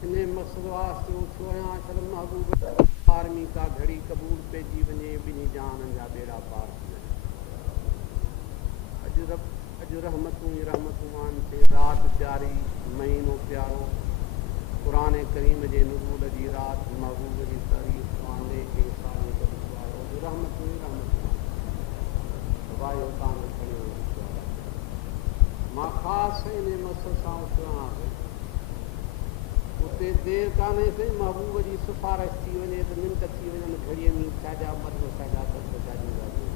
इन्हें मक़सद वास्ते उथियो आहियां अशरफ महबूब आर्मी का घड़ी क़बूल पइजी वञे ॿिन्ही जहाननि जा बेड़ा पार थी वञनि। अॼु रहमतूं ई रहमतूं आहिनि ते राति प्यारी महीनो प्यारो क़ुरान करीम जे नुज़ूल जी राति महबूब जी तारीफ़ वांदे के साले कढी आयो। अॼु रहमतूं ई रहमतूं आहिनि वायो तव्हां खणी मां ख़ासि इन मक़सद सां उथियो आहियां उते देरि कान्हे साईं महबूब जी सिफ़ारिश थी वञे त मिंट थी वञनि घड़ीअ में छाजा मर्द छाजा तर्क छाजी ॻाल्हियूं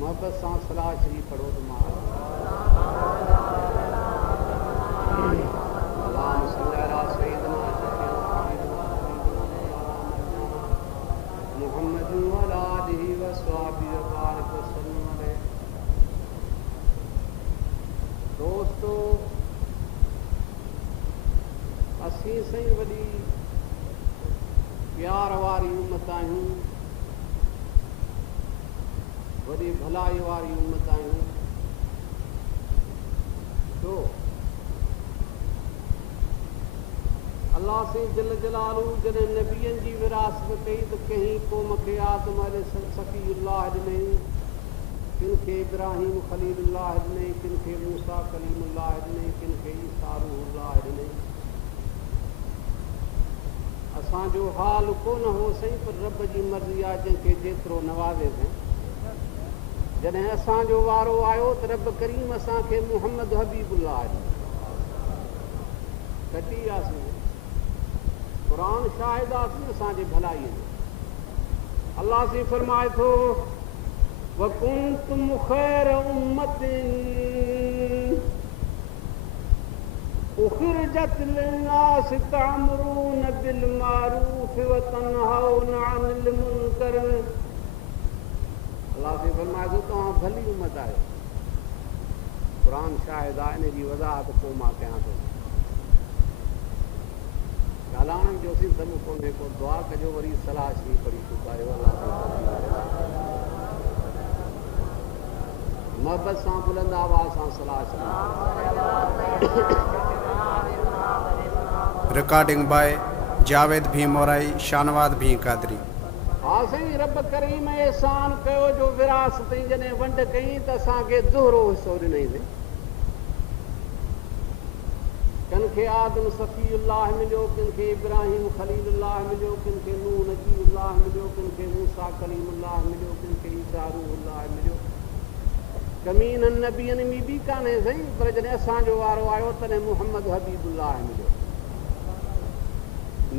मोहबत सां सलाह शरीफ़ पढ़ो त मां दोस्तो असीं साईं वॾी प्यार वारी उम्मत आहियूं, वॾी भलाई वारी उम्मत आहियूं। छो अल्लाह साईं जल जलालू जॾहिं नबियनि जी विरासत कई त कंहिं क़ौम खे आदम सफ़ीउल्लाह ॾिनई, किन खे इब्राहिम ख़लीलुल्लाह ॾिनई, किन खे मूसा कलीमुल्लाह ॾिनई, किन खे ईसा रूहुल्लाह ॾिनई। असांजो हाल कोन हो साईं, पर रब जी मर्ज़ी आहे जंहिंखे जेतिरो नवाज़े साईं। जॾहिं असांजो वारो आयो त रब करीम असांखे मुहम्मद हबीबुल्लाह कटी वियासीं। क़ुरान शाहिद आहे असांजे भलाईअ जो। अल्लाह से फरमाए थो वकुंतुम खैर उम्मतिन उखरिजत लिन्नास तअमुरून बिल मारूफ व तनहौन अनिल मुनकर। अल्लाह से फरमाए थो तव्हां भली उम्मत आहियो। क़ुरान शाहिद आहे, इन जी वज़ाहत पोइ मां कयां थो। ॻाल्हाइण जो सी दम कोन्हे को, दुआ कजो वरी सलाह शरीफ़ पढ़ी चुकायो। अल्लाह मोहबत सां बुलंद आवाज़ सां सलाह शरीफ़। रिकॉर्डिंग बाय जावेद भी मोराई, शानवाद भी कादरी। हा साईं, रब करीम एहसान कयो जो विरासत जॾहिं वंड कई त असांखे दोहरो हिसो ॾिनई। किन खे आदम सफ़ीउल्लाह मिलियो, किन खे इब्राहिम ख़लीलुल्लाह मिलियो, किन खे नूह नजीबुल्लाह मिलियो, किन खे मूसा कलीमुल्लाह मिलियो, किन खे ईसा रूहुल्लाह मिलियो। कमी इन्हनि नबियनि में बि कान्हे साईं, पर जॾहिं असांजो वारो आयो तॾहिं मुहम्मद हबीबुल्लाह मिलियो।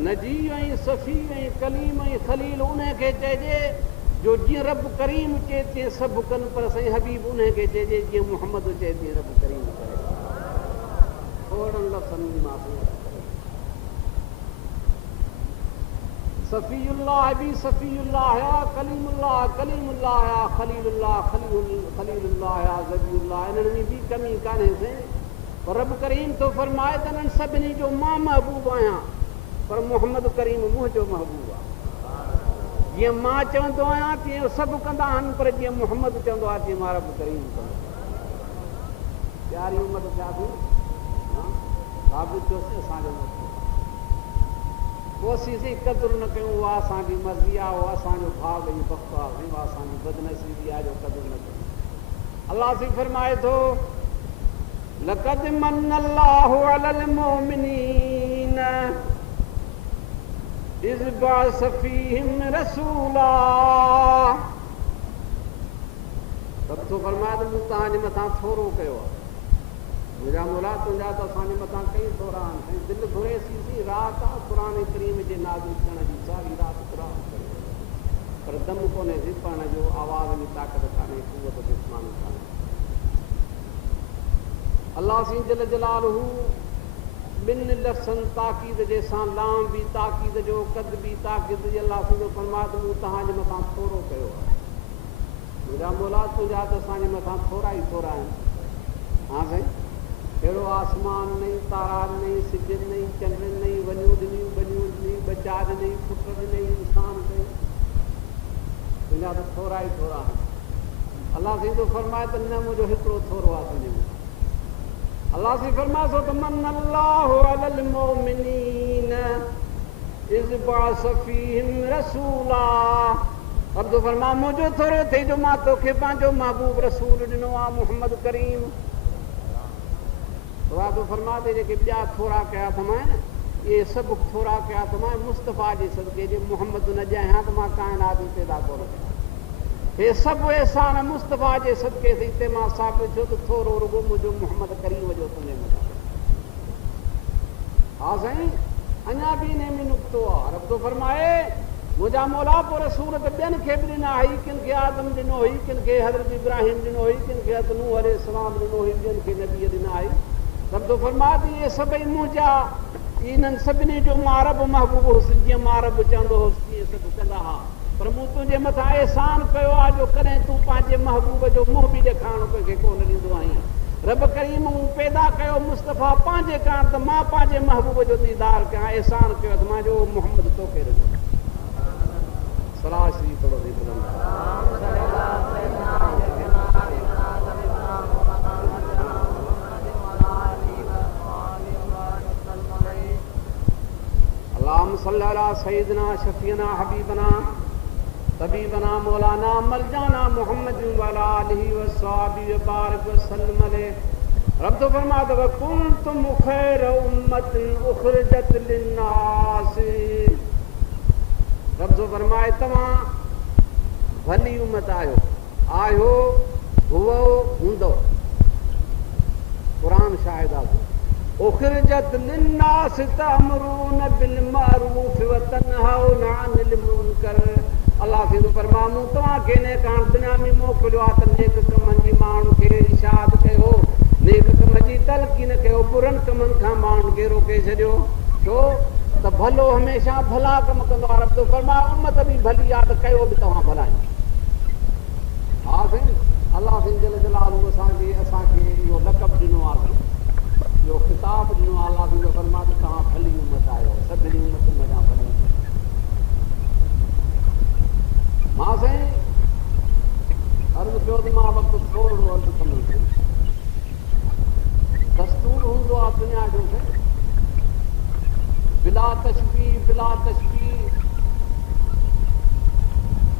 नजी ऐं सफ़ी ऐं कलीम ऐं ख़लील उन खे चइजे जो जीअं रब करीम चए तीअं सभु कनि, पर साईं हबीब उन खे चइजे जीअं मुहम्मद चए तीअं रब करीम करे। थोड़नि लफ़्ज़नि में मां सफ़ीउल्लाह बि सफ़ीउल्लाह आहे, कलीमुल्लाह कलीमुल्लाह आहे, ख़लीलुल्लाह ख़लीलुल्लाह आहे, ज़बीउल्लाह। इन्हनि में बि कमी कान्हे साईं, पर रब करीम थो फरमाए त इन्हनि सभिनी जो मां महबूब आहियां, पर मुहम्मद करीम मुंहिंजो महबूब आहे। जीअं मां चवंदो आहियां तीअं सभु कंदा आहिनि, पर जीअं मुहम्मद चवंदो आहे तीअं मां रब करीम कंदो। प्यारी उम्मत छा थी साबित थियोसीं असांजो कोशिशि क़दुरु न कयूं, उहा असांजी मर्ज़ी आहे, उहा असांजो भाग जी बख़्त आहे, उहा असांजी बदनसीबी आहे जो क़दुरु न कयूं। अल्लाह से फरमाए थो लक़द मन्नल्लाहु अलल मुमिनीन इज़ बअस फ़ीहिम रसूला। रब थो फरमाए त मूं तव्हांजे मथां थोरो कयो आहे। मुंहिंजा मौला तुंहिंजा त असांजे मथां कई थोरा आहिनि। दिलि घुरे सी राति आहे क़ुरान करीम जे नाज़िल थियण जी, सारी राति क़ुरान करे, पर दम कोन्हे सी पढ़ण जो, आवाज़ में ताक़त कान्हे, क़ुवत जिस्मानी कान्हे। अल्लाह साईं जल जलालहू ॿिनि लफ़्ज़नि ताक़ीद जे सां, लाम बि ताक़ीद जो, कद बि ताक़ीद जे। अल्लाह साईं जो फरमाए त मूं तव्हांजे मथां थोरो कयो आहे। मुंहिंजा मौला तुंहिंजा त असांजे मथां थोरा ई थोरा आहिनि। हा साईं, अहिड़ो आसमान नहीं, तारा नहीं, सिज नहीं, चंड नहीं, वनियूं ॾिनियूं बनियूं ॾिनियूं, ॿचा ॾिनई, पुट ॾिनई, इंसान ॾिनई, तुंहिंजा त थोरा ई थोरा आहिनि। अल्लाह साईं तो फरमाए त न मुंहिंजो हिकिड़ो थोरो आहे तुंहिंजे में। अल्लाह से फरमाए थो त मन अल्लाहु अलल मुमिनीन इज़ बअस फ़ीहिम रसूला। अब तो फरमा मुझो थोरो थे जो मां तोखे पंहिंजो महबूब रसूल ॾिनो आहे मोहम्मद करीम। ख़ुदा तो फरमा दे जेके ॿिया थोरा कया अथमां न ये सभु थोरा कया अथमां मुस्तफ़ा जे सदके जे मोहम्मद न ॼायां त मां काइनात पैदा कोन कया। हे सभु एहसान मुस्तफ़ा जे सदके से हिते मां साबित थियो त थोरो रुगो मुंहिंजो मोहम्मद करीम जो तुंहिंजे मथां। हा साईं अञा बि इन में नुक़्तो आहे। रब तो फरमाए मुंहिंजा मौला पोइ रसूल त ॿियनि खे बि ॾिना हुई, किन खे आदम ॾिनो हुई, किन खे हज़रत इब्राहिम ॾिनो हुई, किन खे हज़रत नूह अलैहिस्सलाम ॾिनो हुई, ॿियनि खे नबी ॾिना हुई। रब तो फरमा थी इहे सभई मुंहिंजा इन्हनि सभिनी जो मां रब महबूब हुउसि जीअं मां रब चवंदो हुउसि तीअं सभु कंदा हुआ। पर मूं तुंहिंजे मथां एहसान कयो आहे जो कॾहिं तूं पंहिंजे महबूब जो मुंहुं बि ॾेखारणु कंहिंखे कोन ॾींदो आहीं। रब करीम मूं पैदा कयो मुस्तफ़ा पंहिंजे कारण त मां पंहिंजे महबूब जो दीदार कयां, एहसान कयो त मां जो मोहम्मद तोखे ॾिनो। सलाह शरीफ़ पढ़ो थी अल्लाहुम्मा सल्लि अला सय्यिदिना शफीना हबीबना तबीबना मौलाना मलजाना मोहम्मद व अला आलिहि व सहाबिहि व बारिक व सल्लम अलैहि। रब तो फरमाता है कुंतुम खैर उम्मतिन उखरिजत लिन्नास। रब तो फरमाए तव्हां भली उम्मत आहियो हुओ हूंदो। क़ुरान शाहिद आहे उखरिजत लिन्नास तअमरून बिल मारूफ व तनहाउना अनिल मुनकर। अल्लाह थींदो फरमा मूं तव्हांखे इन कारण दुनिया में मोकिलियो आहे त नेक कमनि जी माण्हुनि खे इशाद कयो, नेक कम जी तलक़ीन कयो, बुरनि कमनि खां माण्हुनि खे रोके छॾियो। छो त भलो हमेशह भला कम कंदो आहे। रब तो फरमा उम्मत बि भली आहे त कयो बि तव्हां भलाई। हा साईं अल्लाह जल जलालहू असांखे इहो लक़ब ॾिनो आहे, इहो ख़िताब ॾिनो आहे। अल्लाह थींदो फरमा त तव्हां भली उम्मत आहियो, सभिनी उम्मतुनि वञा भली। मां साईं अर्ज़ु कयो त मां वक़्तु थोरो अर्ज़ु कंदुसि। दस्तूर हूंदो आहे दुनिया जो बिला तशबीह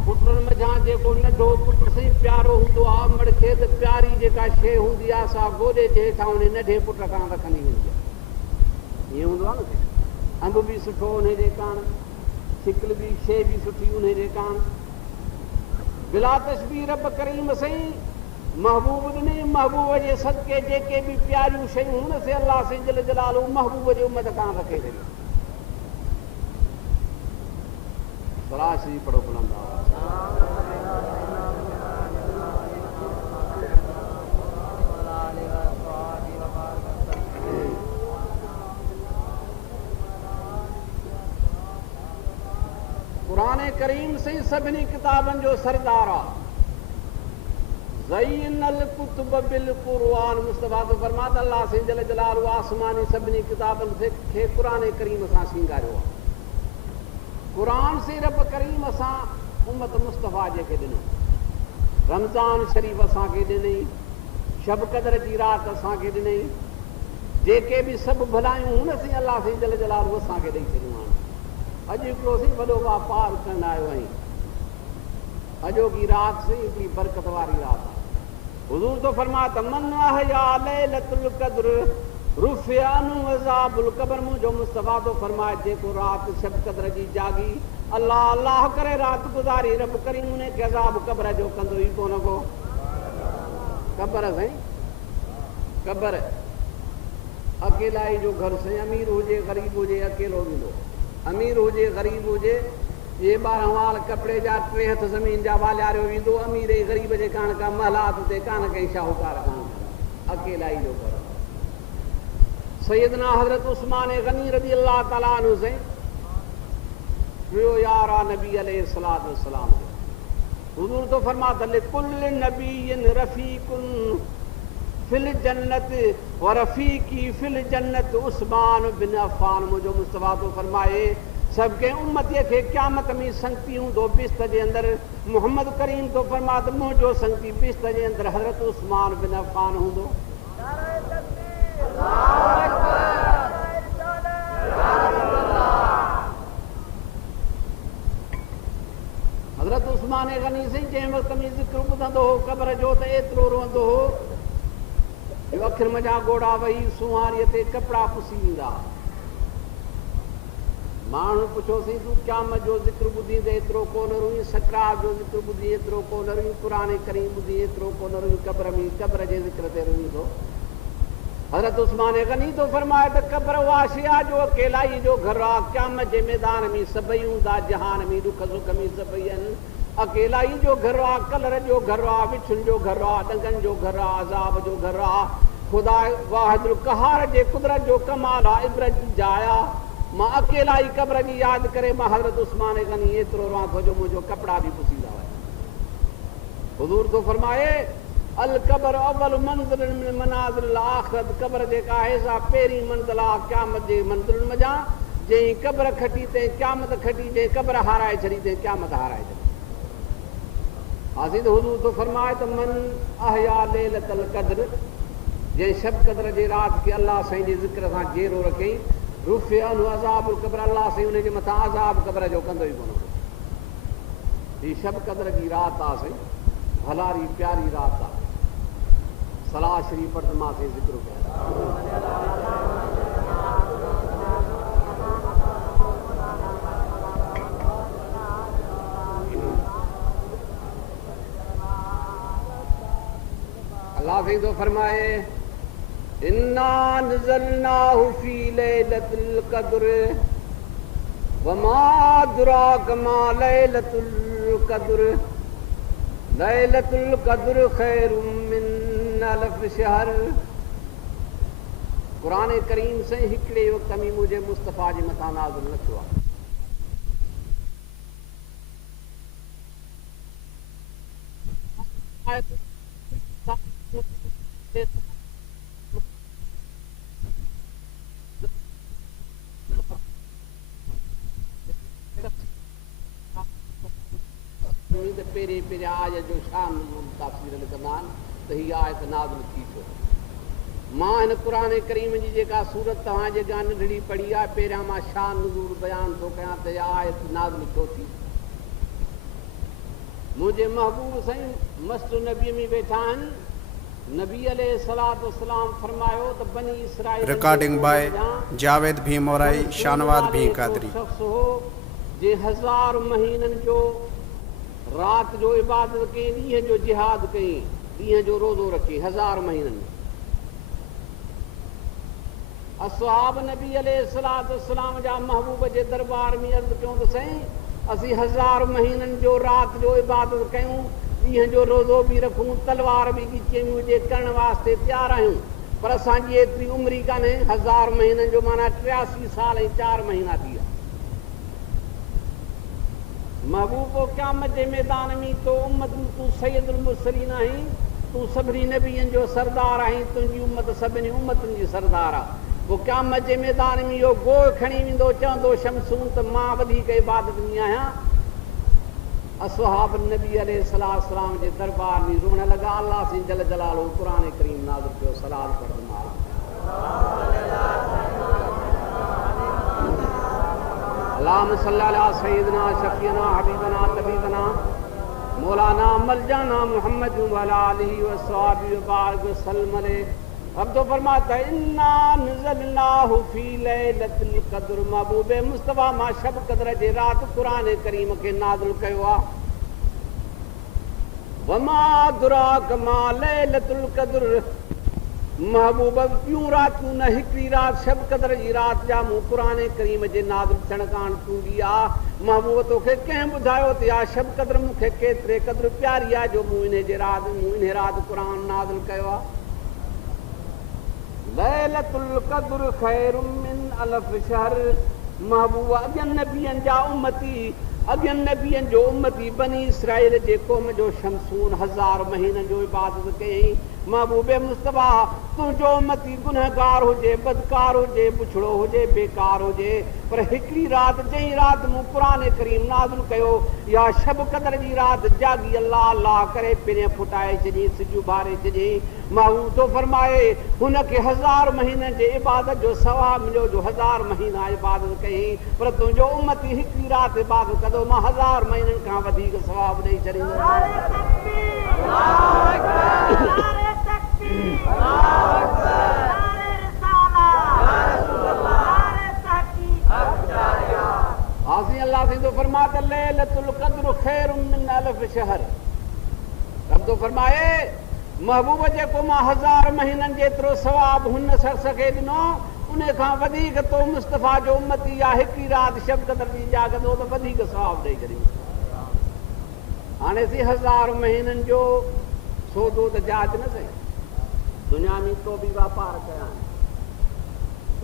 पुटनि मझां जेको नंढो पुटु सही प्यारो हूंदो आहे मड़ खे त प्यारी जेका शइ हूंदी आहे सा गोॾे जे हेठां उन नंढे पुट खां रखंदी वेंदी आहे। ईअं हूंदो आहे न, अंब बि सुठो उन जे कारण, शिकिल बि शइ बि सुठी उन जे कारण। बिला तशबीह रब करीम सही महबूब ॾिनी, महबूब जे सदके जेके बि प्यारियूं शयूं हुन से अल्लाह से जल जलालहू महबूब जे उम्मत खां रखे छॾियो। सलाह शरीफ़ पढ़ो बुलंदा क़ुरान करीम से सभिनी किताबनि जो सरदार आहे। ज़य्यनल कुतुब बिल क़ुरआन। मुस्तफ़ा तो फरमाता अल्लाह से जल जलालहू आसमानी सभिनी किताबनि खे क़ुरान करीम सां सींगारियो आहे। क़ुरान से रब करीम असां उम्मत मुस्तफ़ा जेके ॾिनो, रमज़ान शरीफ़ असांखे ॾिनई, शब क़दर जी राति असांखे ॾिनई, जेके बि सभु भलायूं हुन से अल्लाह से जल जलालहू असांखे ॾेई छॾियूं आहिनि। अॼु हिकिड़ो सी वॾो वापार करण आयो आहीं। अॼोकी राति से हिकिड़ी बरकत वारी राति आहे। हुज़ूर तो फरमाता मन अहया लैलतुल क़द्र रुफ़िया अन्हु अज़ाबुल क़ब्र। मुंहिंजो मुस्तफ़ा तो फरमाए जेको राति शब क़द्र जी जागी अल्लाह अल्लाह करे राति गुज़ारी रब करीम उन खे अज़ाब क़ब्र जो कंदो ई कोन को। क़ब्र साईं क़ब्र अकेला ई जो घर साईं, अमीर हुजे ग़रीब हुजे अकेलो वेंदो, अमीर हुजे ग़रीब हुजे ये 12 वाल कपिड़े जा 3 हथ ज़मीन जा वालियारियो वेंदो, अमीर ऐं ग़रीब जे कारण का महलात ते कान कंहिं शाहूकार कान, अकेला ई जो घर। सैयदना हज़रत उस्मान गनी रज़ी अल्लाह ताला अन्हु से वियो यार आ नबी अलैहिस्सलातु वस्सलाम। हुज़ूर तो फरमाता लिकुल्लि नबिय्यिन रफ़ीकुन फिल जन्नत व रफ़ीकी फिल जन्नत उस्मान बिन अफ़्फ़ान। मुंहिंजो मुस्तफ़ा तो फरमाए सबके उम्मतीअ खे क़यामत में संगती हूंदो बिस्त जे अंदरि। मोहम्मद करीम तो फरमाता मुंहिंजो संगती बिस्त जे अंदरि हज़रत उस्मान बिन अफ़्फ़ान हूंदो। उस्मान गनी से जंहिं वक़्त में ज़िक्र ॿुधंदो हो क़ब्र जो त एतिरो रोअंदो हो अखियुनि मञा ॻोड़ा वही सुहारीअ ते कपिड़ा पुसी ईंदा। माण्हू पुछोसीं तूं क़यामत जो ज़िक्र ॿुधी त एतिरो कोन रुई, सकरात जो ज़िक्र ॿुधी एतिरो कोन रुई, क़ुर करीम ॿुधी एतिरो कोन रुई, क़ब्र जे ज़िक्र ते रुई थो। हज़रत उस्मान गनी तो फरमाए त क़ब्र उहा शइ आहे जो अकेलाई जो घर आहे। क़यामत जे मैदान में सभई हूंदा, जहान में दुख सुख में सभई आहिनि, अकेलाई जो घर आहे, कलर जो घर आहे, विछुनि जो घर आहे, डंगनि जो घर आहे, अज़ाब जो घर आहे। ख़ुदा वाहिदुल क़हार जे कुदरत जो कमाल आहे, इबरत जी जाइ आहे। मां अकेला ई क़ब्र जी यादि करे मां हज़रत उस्मान गनी एतिरो रहां थो जो मुंहिंजो कपिड़ा बि पुसींदा हुआ। हुज़ूर तो फरमाए अल क़ब्र अव्वल मंज़िल मिन मनाज़िल आख़िरत, क़ब्र जेका आहे सा पहिरीं मंज़िल आहे क़यामत जे मंज़िलुनि मञा। जंहिं क़ब्र खटी तंहिं क़यामत खटी, जंहिं क़ब्र हाराए छॾी तंहिं क़यामत हाराए छॾी। हाज़िर हुज़ूर तो फरमाए त मन अहया लैलतल क़द्र, जंहिं शब क़द्र जे राति खे अल्लाह साईं जे ज़िक्र सां जेरो रखई, रुफ़िअ अन्हु अज़ाबुल क़ब्र, अल्लाह साईं उनजे मथां अज़ाब क़ब्र जो कंदो ई कोन। हीअ शब क़द्र जी राति आहे साईं, भलारी प्यारी राति आहे। सलाह शरीफ़ पढ़ंदासीं, ज़िक्र कया। अल्लाह साईं तो फरमाए इन्ना नज़लनाहु फी लैलतिल क़द्र वमा अदराक मा लैलतुल क़द्र लैलतुल क़द्र खैरुम मिन अल्फ शहर। क़ुरान करीम से हिकिड़े वक़्त में मुझे मुस्तफ़ा जे मथां नाज़िल न थियो आहे। पेरे पेरे आयत जो शान तफ़सीर लिखंदा आहिनि त हीअ आयत नाज़िल थी छो। मां हिन क़ुरान करीम जी जेका सूरत तव्हांजे ॻाल्हि नंढड़ी पढ़ी आहे, पहिरियां मां शान नुज़ूल बयान थो कयां त इहा आयत नाज़िल छो थी। मुंहिंजे महबूब साईं मस्जिद नबी में वेठा आहिनि। नबी अलैहिस्सलातु वस्सलाम फरमायो त बनी इसराइल रिकॉर्डिंग बाय जावेद भीमोराई, शानवाद भी कादरी। शख्स हो जे 1000 महीननि जो राति जो इबादत कई, ॾींहं जो जिहाद कई, ॾींहं जो रोज़ो रखी 1000 महीननि में। असहाब नबी अलैहिस्सलातु वस्सलाम जा महबूब जे दरबार में अर्ज़ कयूं त साईं असीं 1000 महीननि जो राति जो इबादत कयूं, ॾींहं जो रोज़ो बि रखूं, तलवार बि ॻिचे में हुजे करण वास्ते तयारु आहियूं, पर असांजी एतिरी उमिरि कान्हे। 1000 महीननि जो माना 83 साल ऐं 4 महीना थी विया। महबूबो क़यामत जे मैदान में तो उम्मत तूं सैयदुल मुरसलीन आहीं, तूं सभिनी नबियनि जो सरदार आहीं, तुंहिंजी उम्मत सभिनी उम्मतुनि जी सरदार आहे। पोइ क़यामत जे मैदान में इहो गोड़ खणी वेंदो, चवंदो शमसून त मां वधीक इबादत में आहियां। असहाब नबी अलैहिस्सलातु वस्सलाम जे दरबार में रोअण लॻा। अल्लाह से जल जलालो क़ुरान करीम नाज़िल कयो। सलाम पढ़ंदा अल्लाहुम्मा सल्लि अला सय्यिदिना शफ़ीना हबीबना तबीबना मौलाना मलजाना मुहम्मद व अला आलिहि व सहाबिहि व बारिक व सल्लम अलैहि। अब तो फरमाता इन्ना नज़लनाहु फी लैलतिल क़द्र, महबूब मुस्तफ़ा मां शब क़द्र जे राति क़ुरान करीम खे नाज़िल कयो आहे। वमा अदराक मा लैलतुल क़द्र, महबूब ॿियूं रातियूं न, हिकिड़ी राति शब क़द्र जी राति जा मूं क़ुरान करीम जे नाज़िल थियण कान पूरी आहे। महबूब तोखे कंहिं ॿुधायो त इहा शब क़द्र मूंखे केतिरे क़द्र प्यारी आहे जो मूं इन राति क़ुरान नाज़िल कयो आहे। लैलतुल क़द्र खैरुम मिन अल्फ शहर। महबूब अॻियनि नबियनि जा उम्मती, अॻियनि नबियनि जो उम्मती बनी इसराइल जे क़ौम जो शमसून 1000 महीननि जो इबादत कयईं। महबूब मुस्तफ़ा तुंहिंजो उम्मती गुनहगार हुजे, बदकार हुजे, बुछड़ो हुजे, बेकार हुजे, पर हिकिड़ी राति जंहिं राति मूं क़ुरान करीम नाज़िल कयो, या शब क़द्र जी राति जागी अल्लाह अल्लाह करे पिण फुटाए छॾी, सिॼ उभारे छॾी। महबूब तो फरमाए हुनखे 1000 महीननि जे इबादत जो सवाबु मिलियो जो 1000 महीना इबादत कयईं, पर तुंहिंजो उम्मती हिकिड़ी राति इबादत कंदो कंदो मां 1000 महीननि खां वधीक सवाब ॾेई छॾींदो। आसी अल्लाह सिंधो फरमाता लैलतुल क़द्र खैरुम मिन अल्फ शहर। रब तो फरमाए महबूब जेको मां 1000 महीननि जेतिरो सवाब हुन शख्स खे ॾिनो उन खां वधीक तो मुस्तफ़ा जो उम्मती या हिकु राति शब क़द्र जी जागंदो त वधीक सवाब ॾेई छॾींदो। हाणे सी 1000 महीननि जो सौदो त जाच न सही। दुनिया में तो बि वापार कया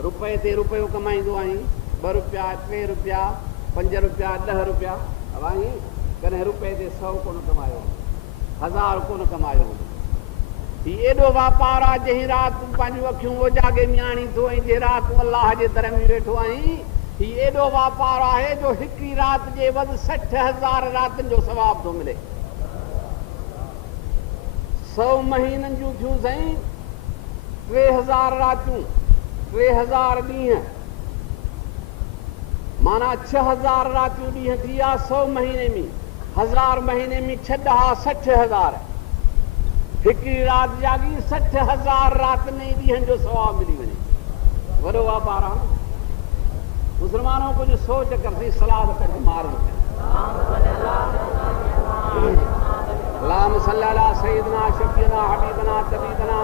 रुपए ते रुपयो कमाईंदो आहीं 2 रुपया 3 रुपया 5 रुपया 10 रुपया अब आई कॾहिं रुपए ते 100 कोन कमायो 1000 कोन कमायो। हीउ एॾो वापार आहे जंहिं राति तूं पंहिंजूं अखियूं ओजागे में आणी थो ऐं जे राति अलाह जे दर में वेठो आहीं हीउ एॾो वापार आहे जो हिकु राति जे वधि 60,000 रातिनि जो सवाब थो मिले। 100 महीननि जूं थियूं साईं 3000 रातियूं 3000 ॾींहं माना 6000 रातियूं ॾींहं थी विया 100 महीने में 1000 महीने में 6 ॾहा 60,000 हिकिड़ी राति जागी 60,000 रातिनि ॾींहंनि जो सवाब मिली वञे। वॾो वापार आहे न। मुस्लमानों कुझु सोच करसी सलाद कट मार अल्लाहुम्मा सल्ली अला सय्यिदना शफीना हबीबना तबीबना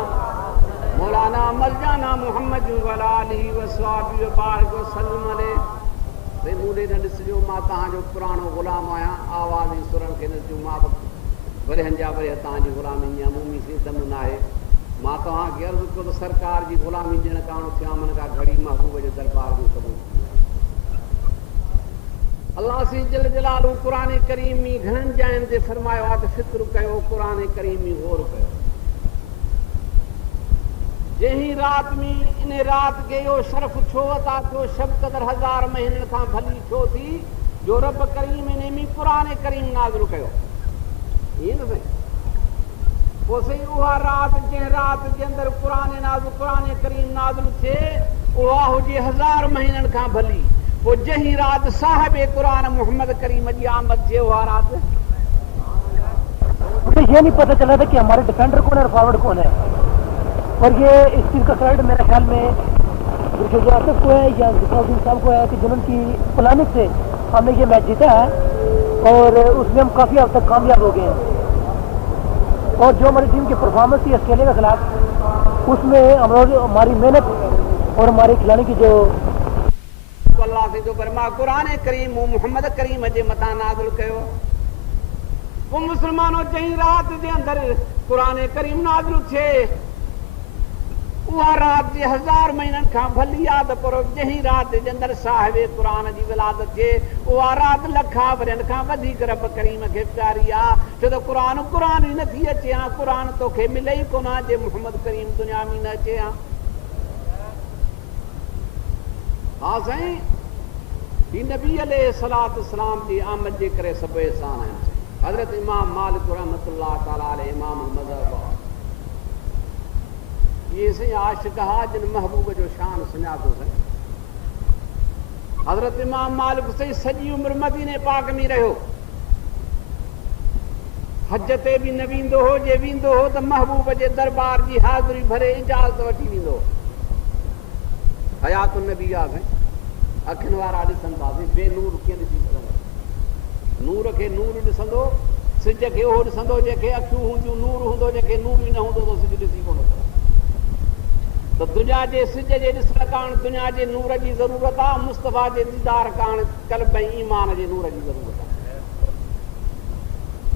मौलाना मर्जाना मोहम्मद व अला आलिहि व सहाबिहि व बारिक व सल्लम अलैहि। ते मूं ॾे न ॾिसजो मां तव्हांजो पुराणो ग़ुलाम आहियां आवाज़ ऐं सुरनि खे ॾिसजो मां वरियनि जा वरिय तव्हांजी ग़ुलामी या मूमी सिस्टम न आहे। मां तव्हांखे अर्ज़ु कयो त सरकार जी ग़ुलामी ॾियण कारणो थिया मन खां घड़ी महबूब जे दरबार में क़बूल। अल्लाह सी जल जलालू क़ुरान करीम में घणनि जायुनि ते फरमायो आहे त फ़िक्र कयो क़ुरान करीम में गौर कयो। जंहिं राति में इन राति खे इहो शर्फ़ छो अता थियो शब क़द्र 1000 महीननि खां भली छो थी जो रब करीम इन में क़ुरान करीम नाज़िल कयो। ईअं न साईं पोइ साईं उहा राति जंहिं राति जे अंदरि क़ुरान करीम नाज़िल थिए उहा हुजे 1000 महीननि खां भली। पोइ जंहिं राति साहिब क़ुरान मोहम्मद करीम जी आमद थिए उहा राति मुझे ये नहीं पता चला था कि हमारे डिफेंडर कौन है और फॉरवर्ड कौन है। और ये इस चीज़ का क्रेडिट मेरे ख्याल में जो आसिफ को है या जिसाउद्दीन साहब को है कि जिन्होंने प्लानिंग से हमने ये मैच जीता है और उसमें हम काफ़ी हद तक कामयाब हो गए हैं। और जो हमारी टीम की परफॉर्मेंस थी ऑस्ट्रेलिया के खिलाफ उसमें हमारी मेहनत और हमारे खिलाड़ी की जो अल्लाह से जो फरमा क़ुरान करीम मोहम्मद करीम जे मथां नाज़िल कयो। पोइ मुस्लमानों जंहिं राति जे अंदरि क़ुरान करीम नाज़िल थिए उहा राति जे 1000 महीननि खां भली यादि पर जंहिं राति जे अंदरि साहिब क़ुरान जी विलादत थिए उहा राति लखा वरियनि खां वधीक रब करीम खे प्यारी आहे। छो त क़ुरान ई नथी अचे हा क़ुरान तोखे मिले ई कोन जे मोहम्मद करीम दुनिया में न अचे हा। हा साईं ही नबी अलैहिस्सलातु वस्सलाम जी आमद जे करे सभु एहसान आहिनि। हज़रत इमाम मालिक रहमतुल्लाह ताला अलैहि इमाम मज़हब ये साईं आशिक़ हा जिन महबूब जो शान सुञातो साईं। हज़रत इमाम मालिक साईं सॼी उमिरि मदीने पाक में रहियो हज ते बि न वेंदो हो जे वेंदो हो त महबूब जे दरबार जी हाज़िरी भरे इजाज़त वठी वेंदो हो। हयातुन नबी आहे साईं अखियुनि वारा ॾिसनि था बेनूर कीअं ॾिसी सघंदो। नूर खे नूर ॾिसंदो सिज खे उहो ॾिसंदो जंहिंखे अखियूं हूंदियूं नूर हूंदो जंहिंखे नूर ई न हूंदो त सिज ॾिसी कोन सघंदो। त दुनिया जे सिज जे ॾिसण कारण दुनिया जे नूर जी ज़रूरत आहे। मुस्तफ़ा जे दीदार कारण क़ल्ब ऐं ईमान जे नूर जी ज़रूरत आहे।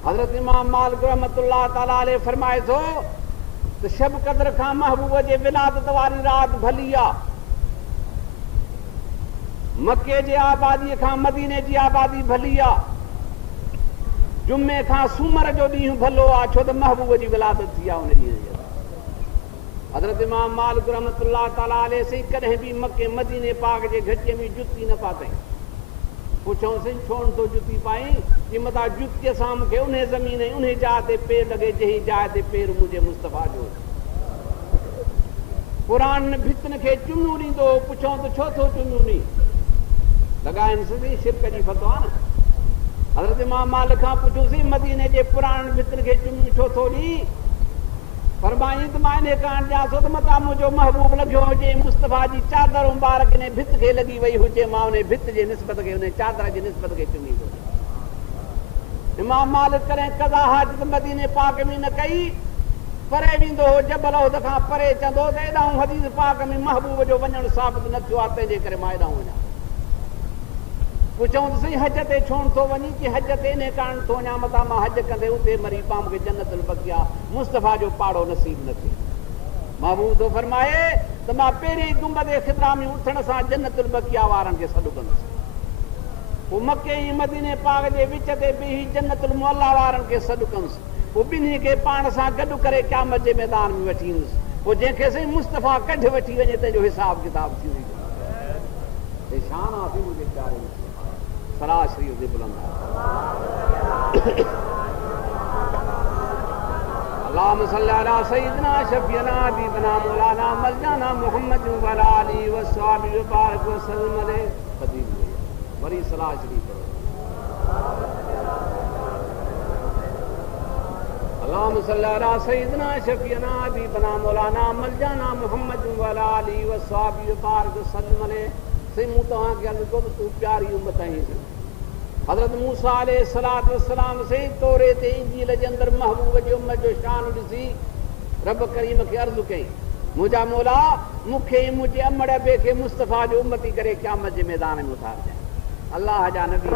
हज़रत इमाम मालिक रहमतुल्लाह ताला अलैहि फरमाए थो त शब क़द्र खां महबूब जे विलादत वारी राति भली आहे। मके जे आबादीअ खां मदीने जी आबादी भली आहे। जुमे खां सूमर जो ॾींहुं भलो आहे छो त महबूब जी विलादत थी आहे उन ॾींहं जी। हज़रत इमाम मालिक रहमतुल्लाह ताला अलैहि से कॾहिं बि मके मदीने पाक जे घचे में जुती न पातई। पुछऊंसि छो नथो जुती पाई कि मथां जुतीअ सां मूंखे उन ज़मीन ऐं उन जाइ ते पेर लॻे जंहिं जाइ ते पेर मुंहिंजे मुस्तफ़ा जो। क़ुरान भितनि खे चुमियूं ॾींदो पुछऊं त छो थो चुमियूं ॾी लॻाइनि सिधी शिरक जी फतवा न। हज़रत इमाम मालिक खां पुछोसीं मदीने जे पुराण भितर खे चुमी छो थो ॾी? फरमाई त मां इन कारण ॾियां थो त मतां मुंहिंजो महबूब लॻियो हुजे, मुस्तफ़ा जी चादर मुबारक इन भित खे लॻी वई हुजे, मां उन भित जे निस्बत खे उन चादर जी निस्बत खे चुमी थो। इमाम मालिक कॾहिं कज़ा हाजत मदीने पाक में न कई, परे वेंदो हो जबल उहद खां परे, चवंदो त एॾां हदीस पाक में महबूब जो वञणु साबित न थियो आहे, तंहिंजे करे मां एॾां वञा। पुछऊं त सही हज ते छो नथो वञी? कि हज ते इन कारण थो वञा मतां मां हज कंदे उते मरी पां मूंखे जन्नतुल बक़िया मुस्तफ़ा जो पाड़ो नसीब न थिए। महबूब थो फरमाए त मां पहिरीं गुंबद ख़िदरा में उथण सां जन्नतुल बक़िया वारनि खे सॾु कंदुसि, पोइ मके ऐं मदीने पाक जे विच ते बीही जन्नतुल मुअल्ला वारनि खे सॾु कंदुसि, पोइ ॿिन्ही खे पाण सां गॾु करे क़यामत जे मैदान में वठी ईंदुसि, पोइ जंहिंखे सही मुस्तफ़ा कढ वठी वञे तंहिंजो हिसाब किताब थी वेंदो। शान आहे मुंहिंजे प्यारे सलाह शरीफ़ जे बुलंद अल्लाहुम्म सल्ली अला सय्यिदना शफीअना हबीबना मौलाना मलजाना मुहम्मद व अला आलिहि व अस्हाबिहि व बारिक व सल्लम अलैहि तदीब वरी सलाह शरीफ अल्लाहुम्म सल्ली अला सय्यिदना शफीअना हबीबना मौलाना मलजाना मुहम्मद व अला आलिहि व अस्हाबिहि व बारिक व सल्लम अलैहि। सही मूं तव्हांखे अर्ज़ु कयो त तूं प्यारी उम्मत आहीं। हज़रत मूसा अलैहिस्सलातु वस्सलाम सही तौरे ते इंजील जे अंदरि महबूब जी उम्मत जो शान ॾिसी रब करीम खे अर्ज़ु कई, मुंहिंजा मौला मूंखे मुंहिंजे अमड़ ॿिए खे मुस्तफ़ा जो उम्मती करे क़यामत जे मैदान में उतारजांइ। अल्लाह जा नबी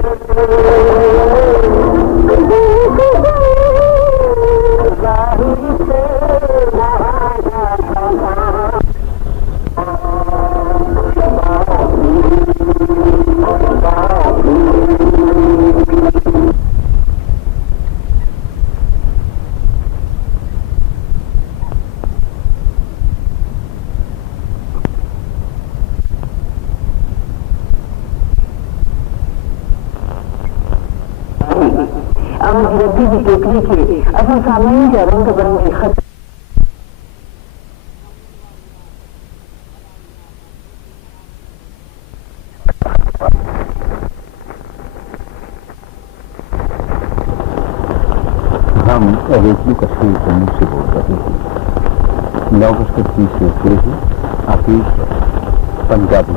रंग बिरंगे खत हम रेडियो कश्मीर जम्मू से बोल रहे हैं। 9:30 से शुरू हुई आतिश पंजाबी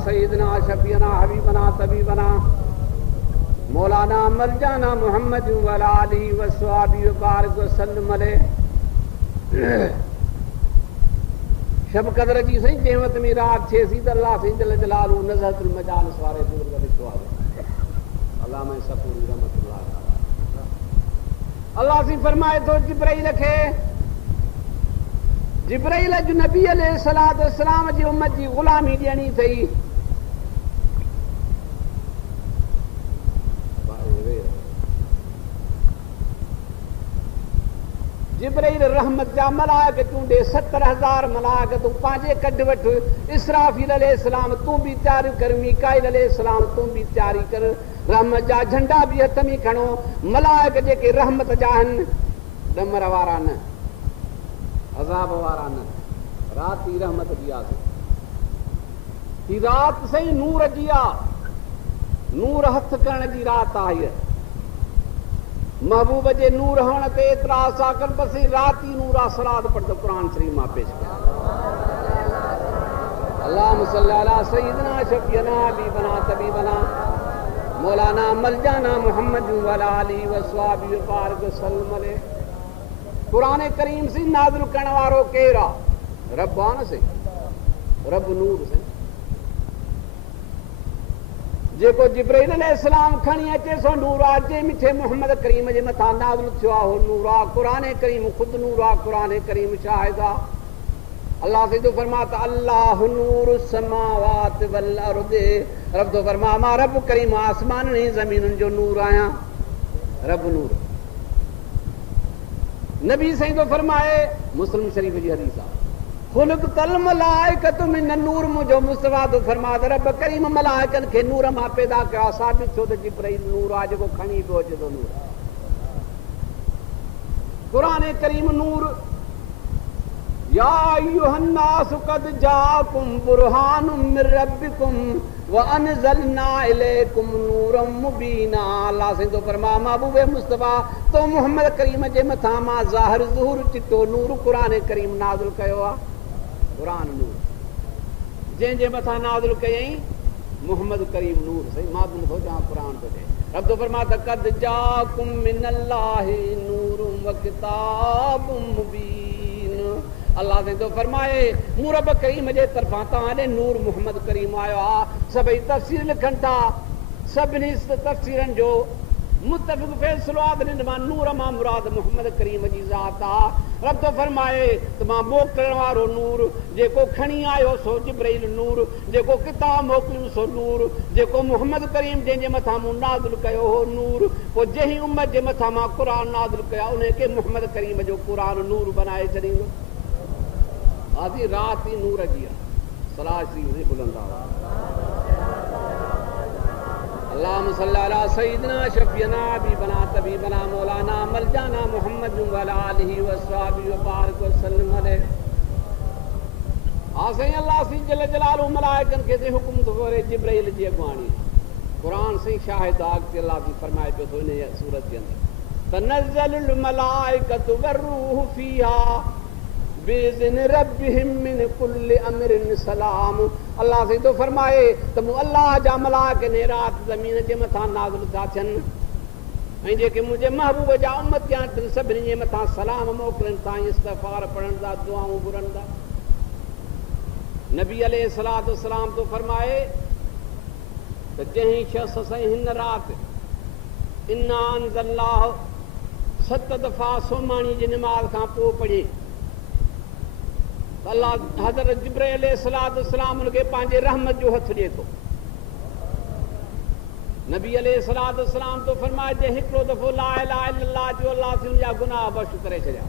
सय्यदना शफीअना हबीबना तबीबना मौलाना मलजाना मुहम्मद व अला आलिहि व अस्हाबिहि व बारिक व सल्लम अलैहि। शब कदर जी सही जहमत में रात थिए सी त अल्लाह सही जल जलालहू नज़रतुल मजालिस वारे बुज़ुर्ग लिखो आहे अल्लामा सकूरी रहमतुल्लाह अल्लाह सी फरमाए थो जिब्राइल खे, जिब्राइल जो नबी अलैहिस्सलातु वस्सलाम जी उम्मत जी गुलामी ॾियणी अथई। जिब्राइल रहमत जा मलाइक तूं ॾे 70,000 मलाइक तूं पंहिंजे कढ वठ। इसराफील अलैहिस्सलाम तूं बि तयारी कर, मीकाईल अलैहिस्सलाम तूं बि तयारी कर। रहमत जा झंडा बि हथ में खणो। मलाइक जेके रहमत जा आहिनि, ॾमर वारा न, अज़ाब वारा न। राति रहमत जी आहे, ही राति सही नूर जी आहे, नूर हथ करण जी राति आहे। महबूब जे नूर हुअण ते एतिराज़ था कनि बसि राति नूर आहे। सलाद पढ़ त क़ुरान शरीफ़ मां पेश कयां। अल्लाहुम्म सल्ली अला सय्यिदना शफीअना हबीबना तबीबना मौलाना मलजाना मुहम्मद व अला आलिहि व अस्हाबिहि व बारिक व सल्लम अलैहि। क़ुरान करीम से नाज़िल करण वारो केरु आहे? रब आहे न से, रब नूर से। जेको जिब्राइल अलैहिस्सलाम खणी अचे सो नूर आहे, जे मिठे मोहम्मद करीम जे मथां नाज़िल थियो आहे हो नूर आहे। क़ुरान करीम ख़ुदि नूर आहे, क़ुरान करीम शाहिद आहे। अल्लाह से तो फरमाता अल्लाह नूर समावात वल अर्द, रब तो फरमा मां रब करीम आसमान ने ज़मीन जो नूर आया, रब नूर। नबी सही तो फरमाए मुस्लिम शरीफ जी हदीस आहे खुलक तल मलाइकतु मिन नूर, मुझो मुस्तफा तो फरमाता रब करीम मलाइकन खे नूर मां पैदा कया। साबित थियो त जिब्राइल नूर आहे जेको खणी पियो अचे थो नूर। क़ुरान करीम नूर या अय्युहन्नास क़द जाअकुम बुरहानुम मिर रब्बिकुम व अनज़लना इलैकुम नूरम मुबीना। अल्लाह से तो फरमा महबूबे मुस्तफा तो मोहम्मद करीम जे मथां मां ज़ाहिर ज़ुहूर चिट्टो नूर क़ुरान करीम नाज़िल कयो आहे। क़ुरान नूर जंहिंजे मथां नाज़िल कयई मोहम्मद करीम नूर। सही मां थो चवां क़ुरान थो चए। रब तो फरमाता क़द जाअकुम मिनल्लाहि नूरुम व किताबुम मुबीन। अल्लाह ने तो फरमाए मूं रब करीम जे तरफ़ां तव्हां ॾे नूर मोहम्मद करीम आयो आहे। सभई तफ़सीर लिखनि था, सभिनी तफ़सीरनि जो मुतफ़िक़ फ़ैसिलो आहे त मां नूर मां मुराद मोहम्मद करीम जी ज़ात आहे। रब तो फरमाए त मां मोकिलण वारो नूर, जेको खणी आयो सो जिब्राइल नूर, जेको किताब मोकिलियो सो नूर, जेको मोहम्मद करीम जंहिंजे मथां मूं नाज़िल कयो हो नूर। पोइ जंहिं उम्मत जे मथां मां क़ुरान नाज़िल कया उनखे मोहम्मद करीम जो क़ुरान नूर बनाए छॾींदो। आदि रात ही नूर जी सलाह श्री बुलंदा अल्लाहुम्मा सल्ली अला सय्यिदिना शफीना हबीबना तबीबना मौलाना मलजाना मुहम्मद व अला आलिहि व अस्हाबिहि व बारिक व सल्लम अलैहि। आसे अल्लाह सी जल जलालु मलाइकन के दे हुक्म तो करे जिब्राइल जी अगवानी। कुरान से शाहिद आग के अल्लाह भी फरमाए पे तो इन सूरत के अंदर तनज़्ज़लुल मलाइकतु वरूह फीहा बेज़िन रब्बिहिम मिन कुल्लि अमरिन सलाम। अल्लाह से तो फरमाए त मूं अल्लाह जा मलाइक ने रात ज़मीन जे मथां नाज़िल था थियनि ऐं जेके मुंहिंजे महबूब जा उम्मतियां आहिनि सभिनी जे मथां सलाम मोकिलनि था, इस्तग़फ़ार पढ़नि था, दुआऊं घुरनि था। नबी अलैहिस्सलातु वस्सलाम तो फरमाए त जंहिं शख़्स सां हिन राति इन्ना अंज़लनाहु 7 दफ़ा सोमाणी जी निमाज़ खां पोइ पढ़े अल्लाह हज़रत जिब्राइल अलैहिस्सलातु वस्सलाम उनखे पंहिंजे रहमत जो हथु ॾिए थो। नबी अलैहिस्सलातु वस्सलाम तो फरमाए जे हिकिड़ो दफ़ो ला इलाहा इल्लल्लाह जो अल्लाह से उनजा गुनाह बख़्श करे छॾिया,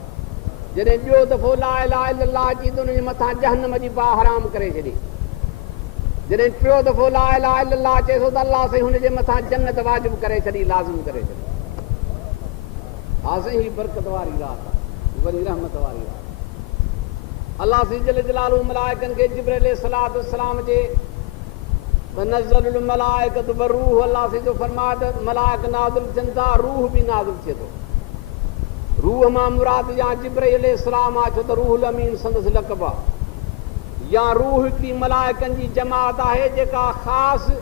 जॾहिं ॿियो दफ़ो ला इलाहा इल्लल्लाह जी त उनजे मथां जहन्नम जी बाहि हराम करे छॾी, जॾहिं टियों दफ़ो ला इलाहा इल्लल्लाह चए थो त अल्लाह से हुनजे मथां जन्नत वाजिब करे छॾी, लाज़िम करे छॾी। हा साईं, ही बरकत वारी रात आहे, वरी रहमत वारी रात। अल्लाह से जल जलालहू मलाइकनि खे जिब्राइल अलैहिस्सलातु वस्सलाम जे तनज़्ज़लुल मलाइकतु वरूह। अल्लाह से जो फरमाए त मलाइक नाज़िल थियनि था, रूह बि नाज़िल थिए थो। रूह मां मुराद या जिब्राइल अलैहिस्सलाम आहे, छो त रूहुल अमीन संदसि लक़ब आहे, या रूह हिकिड़ी मलाइकनि जी जमात आहे जेका ख़ासि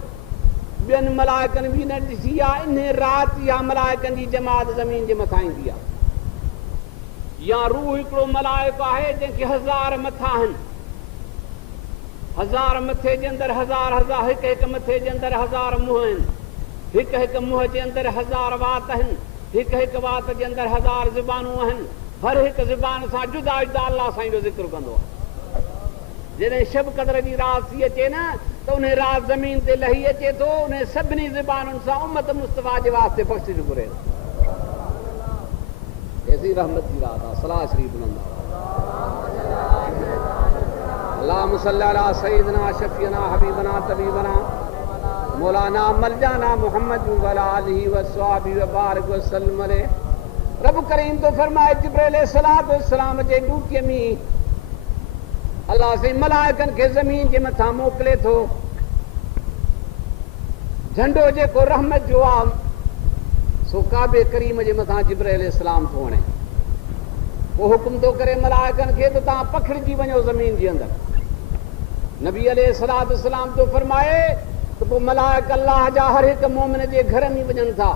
ॿियनि मलाइकनि बि न ॾिसी आहे। इन राति या मलाइकनि जी जमात ज़मीन जे मथां ईंदी आहे। या रूह हिकिड़ो मलाइको आहे जंहिंखे 1000 मथा आहिनि, 1000 मथे जे अंदरि 1000 हिकु हिकु मथे जे अंदरि 1000 मुंहं आहिनि, हिकु हिकु मुंहं जे अंदरि 1000 वात आहिनि, हिकु हिकु वात जे अंदरि 1000 ज़ुबानूं आहिनि। हर हिकु ज़ुबान सां जुदा जुदा अल्लाह साईं जो ज़िक्र कंदो आहे। जॾहिं शब क़द्र जी रात थी अचे न त उन रात ज़मीन ते लही अचे थो, उन सभिनी ज़ुबानुनि सां उम्मत मुस्तफ़ा जे वास्ते बख़्शिश घुरे थो। ऐसी रहमत की रात आहे, सलाह शरीफ बुलंदा अल्लाहुम्मा सल्ली अला सय्यिदिना शफीना हबीबना तबीबना मौलाना मलजाना मुहम्मद व अला आलिहि व अस्हाबिहि व बारिक व सल्लम अलैहि। रब करीम तो फरमाए जिब्राइल अलैहिस्सलातु वस्सलाम जे ड्यूटीअ में अल्लाह से मलाइकनि खे ज़मीन जे मथां मोकिले थो। झंडो जेको रहमत जो आहे सो काबे करीम जे मथां जिब्राइल अलैहिस्सलाम थो हणे। पोइ हुकुम थो करे मलाइकनि खे त तव्हां पखिड़िजी वञो ज़मीन जे अंदरि। नबी अलैहिस्सलातु वस्सलाम तो फरमाए त पोइ मलाइक अल्लाह जा हर हिकु मोमिन जे घर में वञनि था।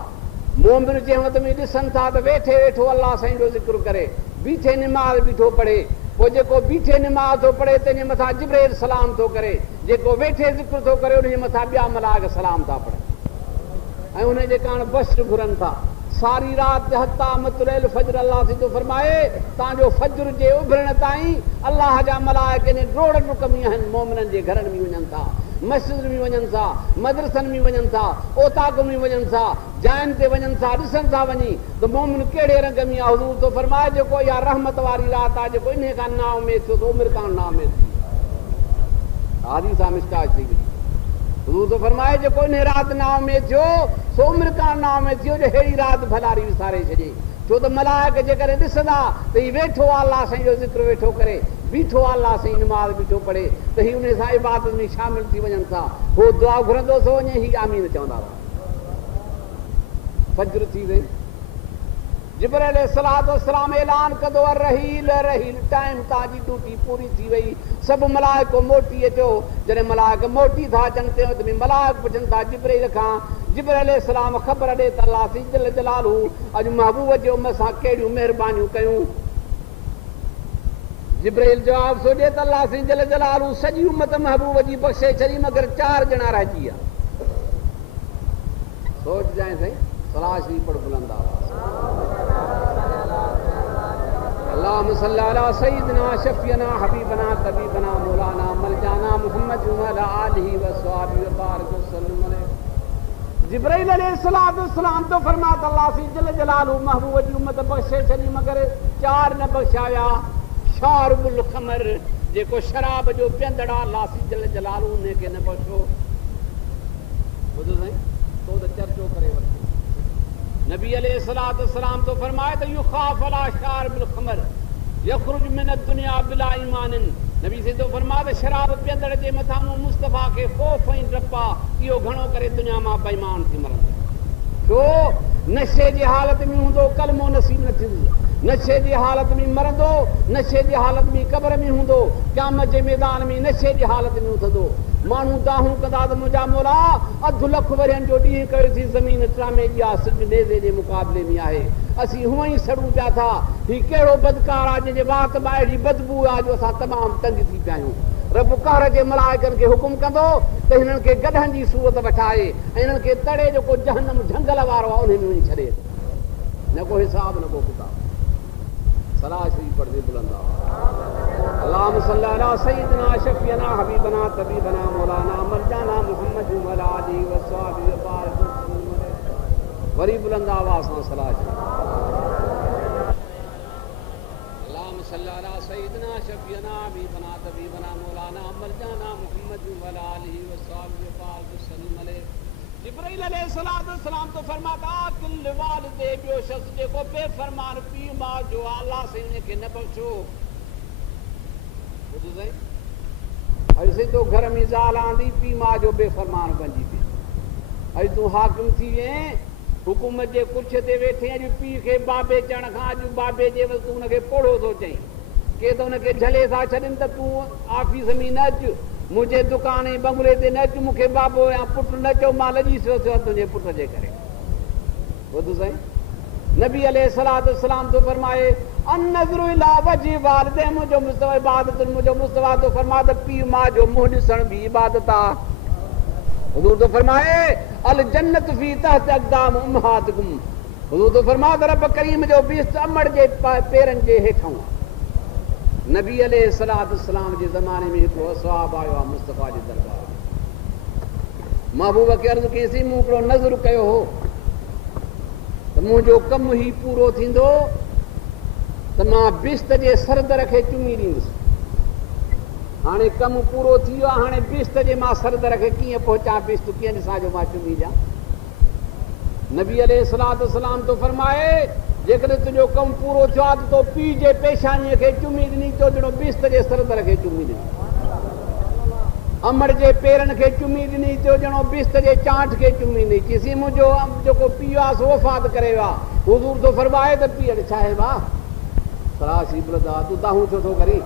मोमिन जे हथ में ॾिसनि था त वेठे वेठो अल्लाह साईं जो ज़िक्र करे, बीठे निमाज़ बीठो पढ़े, पोइ जेको बीठे निमाज़ थो पढ़े तंहिंजे मथां जिब्राइल सलाम थो करे, जेको वेठे ज़िक्र थो करे उनजे मथां ॿिया मलाइक सलाम था पढ़नि ऐं उनजे कारण बश्र घुरनि था। सारी राति हत्ता मतुल फजर अल्लाह थो फरमाए तव्हांजो फजर जे उभरण ताईं अल्लाह जा मलाइक इन रोड ॾुकमी आहिनि, मोमिननि जे घरनि में वञनि था, मस्जिद में वञनि था, मदरसनि में वञनि था, ओताक में वञनि था, जाइनि ते वञनि था, ॾिसनि था वञी त मोमिन कहिड़े रंग में आहे। हुज़ूर थो फरमाए जेको इहा रहमत वारी राति आहे, जेको इन खां ना उमेद थियो त उमिरि खां ना उमेद थी हादी सां मिसकाज थी वई। हुज़ूर थो फरमाए जेको इन राति ना उमेद थियो सो उमिरि खां ना उमेद थियो जो अहिड़ी राति भलारी विसारे छॾे। छो त मलाइक जेकॾहिं ॾिसंदा त हीउ वेठो आहे अलाह साईं जो ज़िक्र वेठो करे, बीठो आहे अलाह साईं निमाज़ बीठो पढ़े, त हीउ उन सां इबादत में शामिल थी वञनि था। हो दुआ घुरंदो थो वञे, हीउ आमीन चवंदा हुआ। फजर थी वई, जिब्राइल अलैहिस्सलाम ऐलान कंदो रहील रहील, टाइम तव्हांजी ड्यूटी पूरी थी वई, सभु मलाइक मोटी अचो। जॾहिं मलाइक मोटी था अचनि ते वक़्त में मलाइक पुछनि था जिब्राइल खां, जिब्राइल अलैहिस्सलाम ख़बर ॾे त अल्लाह जल जलालहू अॼु महबूब जे उम्मत सां कहिड़ियूं महिरबानियूं कयूं। जिब्राइल जवाब थो ॾे त अल्लाह जल जलालहू सॼी उम्मत महबूब जी बख़्शे छॾी मगर 4 ॼणा रहिजी विया। सोच जाए साईं, सलाह शरीफ़ पढ़ बुलंदा अल्लाहुम्मा सल्ली अला सय्यिदिना शफ़ीअना हबीबना तबीबना मौलाना मलजाना मुहम्मद व अला आलिहि व सहाबिहि व बारिक वसल्लम अलैहि। जिब्राइल अलैहिस्सलाम तो फरमात अल्लाह जल जलालहू महबूब जी उम्मत बख़्शे छॾी मगर 4 न बख़्शाया। शारबुल ख़मर, जेको शराब जो पीअंदड़ आहे अल्लाह जल जलालहू उन खे न बख़्शो। ॿुधो साईं, तो त चर्चो करे वठो। नबी अलैहिस्सलाम तो फरमाए त युख़ाफ़ अला शारबुल ख़मर यख़रुज मिन दुनिया बिला ईमानिन। नबी से तो फरमाए त शराब पीअंदड़ जे मथां मुस्तफ़ा खे ख़ौफ़ ऐं डप आहे, इहो घणो करे दुनिया मां बेईमान थी मरंदो। छो नशे जी हालत में हूंदो, कलमो नसीब न थींदो, नशे जी हालत में मरंदो, नशे जी हालत में क़ब्र में हूंदो, क़यामत जे मैदान में नशे जी हालत में उथंदो। माण्हू दाहूं कंदा त मुंहिंजा मौला 1.5 लख वरियनि जो ॾींहुं कयोसीं, ज़मीन ट्रामे जी आहे, सिज नेज़े जे मुक़ाबले में आहे, असीं हूअं ई सड़ूं पिया था। हीउ कहिड़ो बदकार आहे जंहिंजे वात मां अहिड़ी बदबू आहे जो असां तमामु तंग थी पिया आहियूं। रब कहर जे मलाइकनि खे हुकुम कंदो त हिननि खे गॾहनि जी सूरत वठाए ऐं हिननि खे तड़े जेको जहन्नम झंगल वारो आहे उन में वञी छॾे, न को हिसाब न को किताब। सलाह शरीफ़ पढ़दे बुलंदा अल्लाहुम्मा सल्ली अला सय्यिदिना शफ़ीअना हबीबना तबीबना मौलाना मरजाना मुहम्मद व अला आलिहि व सहाबिहि व बारिक वसल्लम। वरी बुलंद आवाज़ सां सलाह शरीफ़। अल्लाहुम्मा सल्ली अला सय्यिदिना शफ़ीअना हबीबना तबीबना मौलाना मरजाना मुहम्मद व अला आलिहि व सहाबिहि व बारिक वसल्लम। जिब्राइल अलैहिस्सलाम तो फरमाता कुल वालिदे ॿियो शख़्स जेको बेफ़रमान पीउ माउ जो अल्लाह से उनखे न बख़्शो। ॿुधो साईं, अॼु से तो घर में ज़ाल आंदी पीउ माउ जो बेफ़रमान बणिजी पई। अॼु तूं हाकिम थी वएं, हुकूमत जे कुर्छ ते वेठे, अॼु पीउ खे बाबे चवण खां अॼु बाबे जे वक़्तु तूं हुनखे पोड़ो थो चईं। के त हुनखे झले था छॾनि त तूं ऑफिस में न अचु, मुंहिंजे दुकान ऐं बंगले ते न अचु, मूंखे बाबो या पुटु न चओ, मां लॼी थियो तुंहिंजे पुट जे करे। ॿुधो साईं, नबी अलैहिस्सलाम तो फरमाए अन-नज़रु इला वजहि वालिदैन, मुंहिंजो मुस्तफ़ा इबादत, मुंहिंजो मुस्तफ़ा तो फरमाए त पीउ माउ जो मुंहुं ॾिसण बि इबादत आहे। हुज़ूर तो फरमाए अल जन्नत फी तहत अक़दाम उम्महातिकुम। हुज़ूर तो फरमाए त रब करीम जो बिस्त अमड़ जे पेरनि जे हेठां आहे। नबी अलैहिस्सलाम जे ज़माने में हिकिड़ो असहाब आयो आहे मुस्तफ़ा जे दरबार में। महबूब खे अर्ज़ु कईसीं, मूं हिकिड़ो नज़र कयो हो त मुंहिंजो कमु ई पूरो थींदो त मां बिस्त जे सरदर खे चुमी ॾींदुसि। हाणे कमु पूरो थी वियो आहे, हाणे बिस्त जे मां सरदर खे कीअं पहुचां, बिस्त कीअं ॾिसां जो मां चुमी ॾियां। नबी अलैहिस्सलाम तो फरमाए जेकॾहिं तुंहिंजो कमु पूरो थियो आहे त तो पीउ जे पेशानीअ खे चुमी ॾिनी, तो ॼणो बिस्त जे सरदर खे चुमी ॾिनी। अमड़ जे पेरनि खे चुमी ॾिनी, तो ॼणो बिस्त जे चांठ खे चुमी ॾिनी। चईसीं मुंहिंजो जेको पीउ आहे सो वफ़ात करे वियो आहे। हुज़ूर तो फरमाए त पीउ छा आहे भाउ, सलाह सी बुलंदा तूं दाहूं छो थो करी।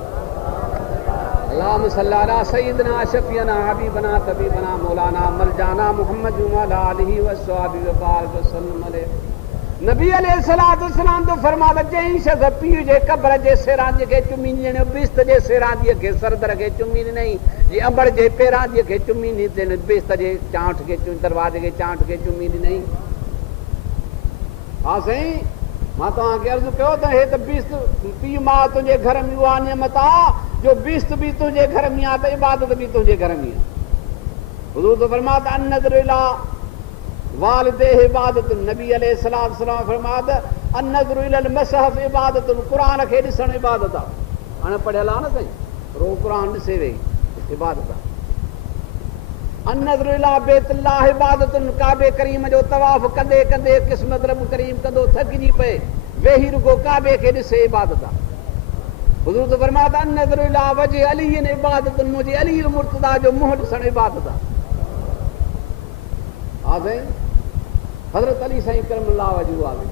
अल्लाहुम्मा सल्ली अला सय्यिदिना शफ़ीअना हबीबना तबीबना मौलाना मरजाना मुहम्मद व अला आलिहि व सहाबिहि व बारिक वसल्लम। नबी अलैहिस्सलाम तो फरमाता जंहिं शख़्स पीउ जे क़ब्र जे सेरांदीअ खे चुमी ॾियणो, बिस्त जे सेरांदीअ खे सरदर खे चुमी ॾिनई, जे अंबर जे पेरांदीअ खे चुमी ॾिनई, बिस्त जे चांठ खे दरवाजे खे चांठ खे चुमी ॾिनई। हा साईं, मां तव्हांखे अर्ज़ु कयो त हे त बिस्त पीउ माउ तुंहिंजे घर में उहा नेमत आहे जो बिस्त बि तुंहिंजे घर में आहे त इबादत बि तुंहिंजे घर में आहे। हुज़ूर तो फरमाता अन-नज़रु इला वालिदैहि इबादत, नबी अलैहिस्सलाम फरमाता अन-नज़रु इलल मसहफ़ इबादत, क़ुरान खे ॾिसणु इबादत आहे। हाणे पढ़ियल आहे न साईं, रो क़ुरान ॾिसे वेही इबादत आहे। अन-नज़रु इला बैतुल्लाह इबादत, काबे करीम जो तवाफ़ कंदे कंदे क़िस्मत रब करीम कंदो थकिजी पए वेही रुगो काबे खे ॾिसे इबादत आहे। हुज़ूर तो फरमाता अन-नज़रु इला वजह अली इबादत, मुंहिंजे अली मुर्तज़ा जो मुंहुं ॾिसणु इबादत आहे। हा साईं, हज़रत अली साईं करमुल्लाह वजहू आहे।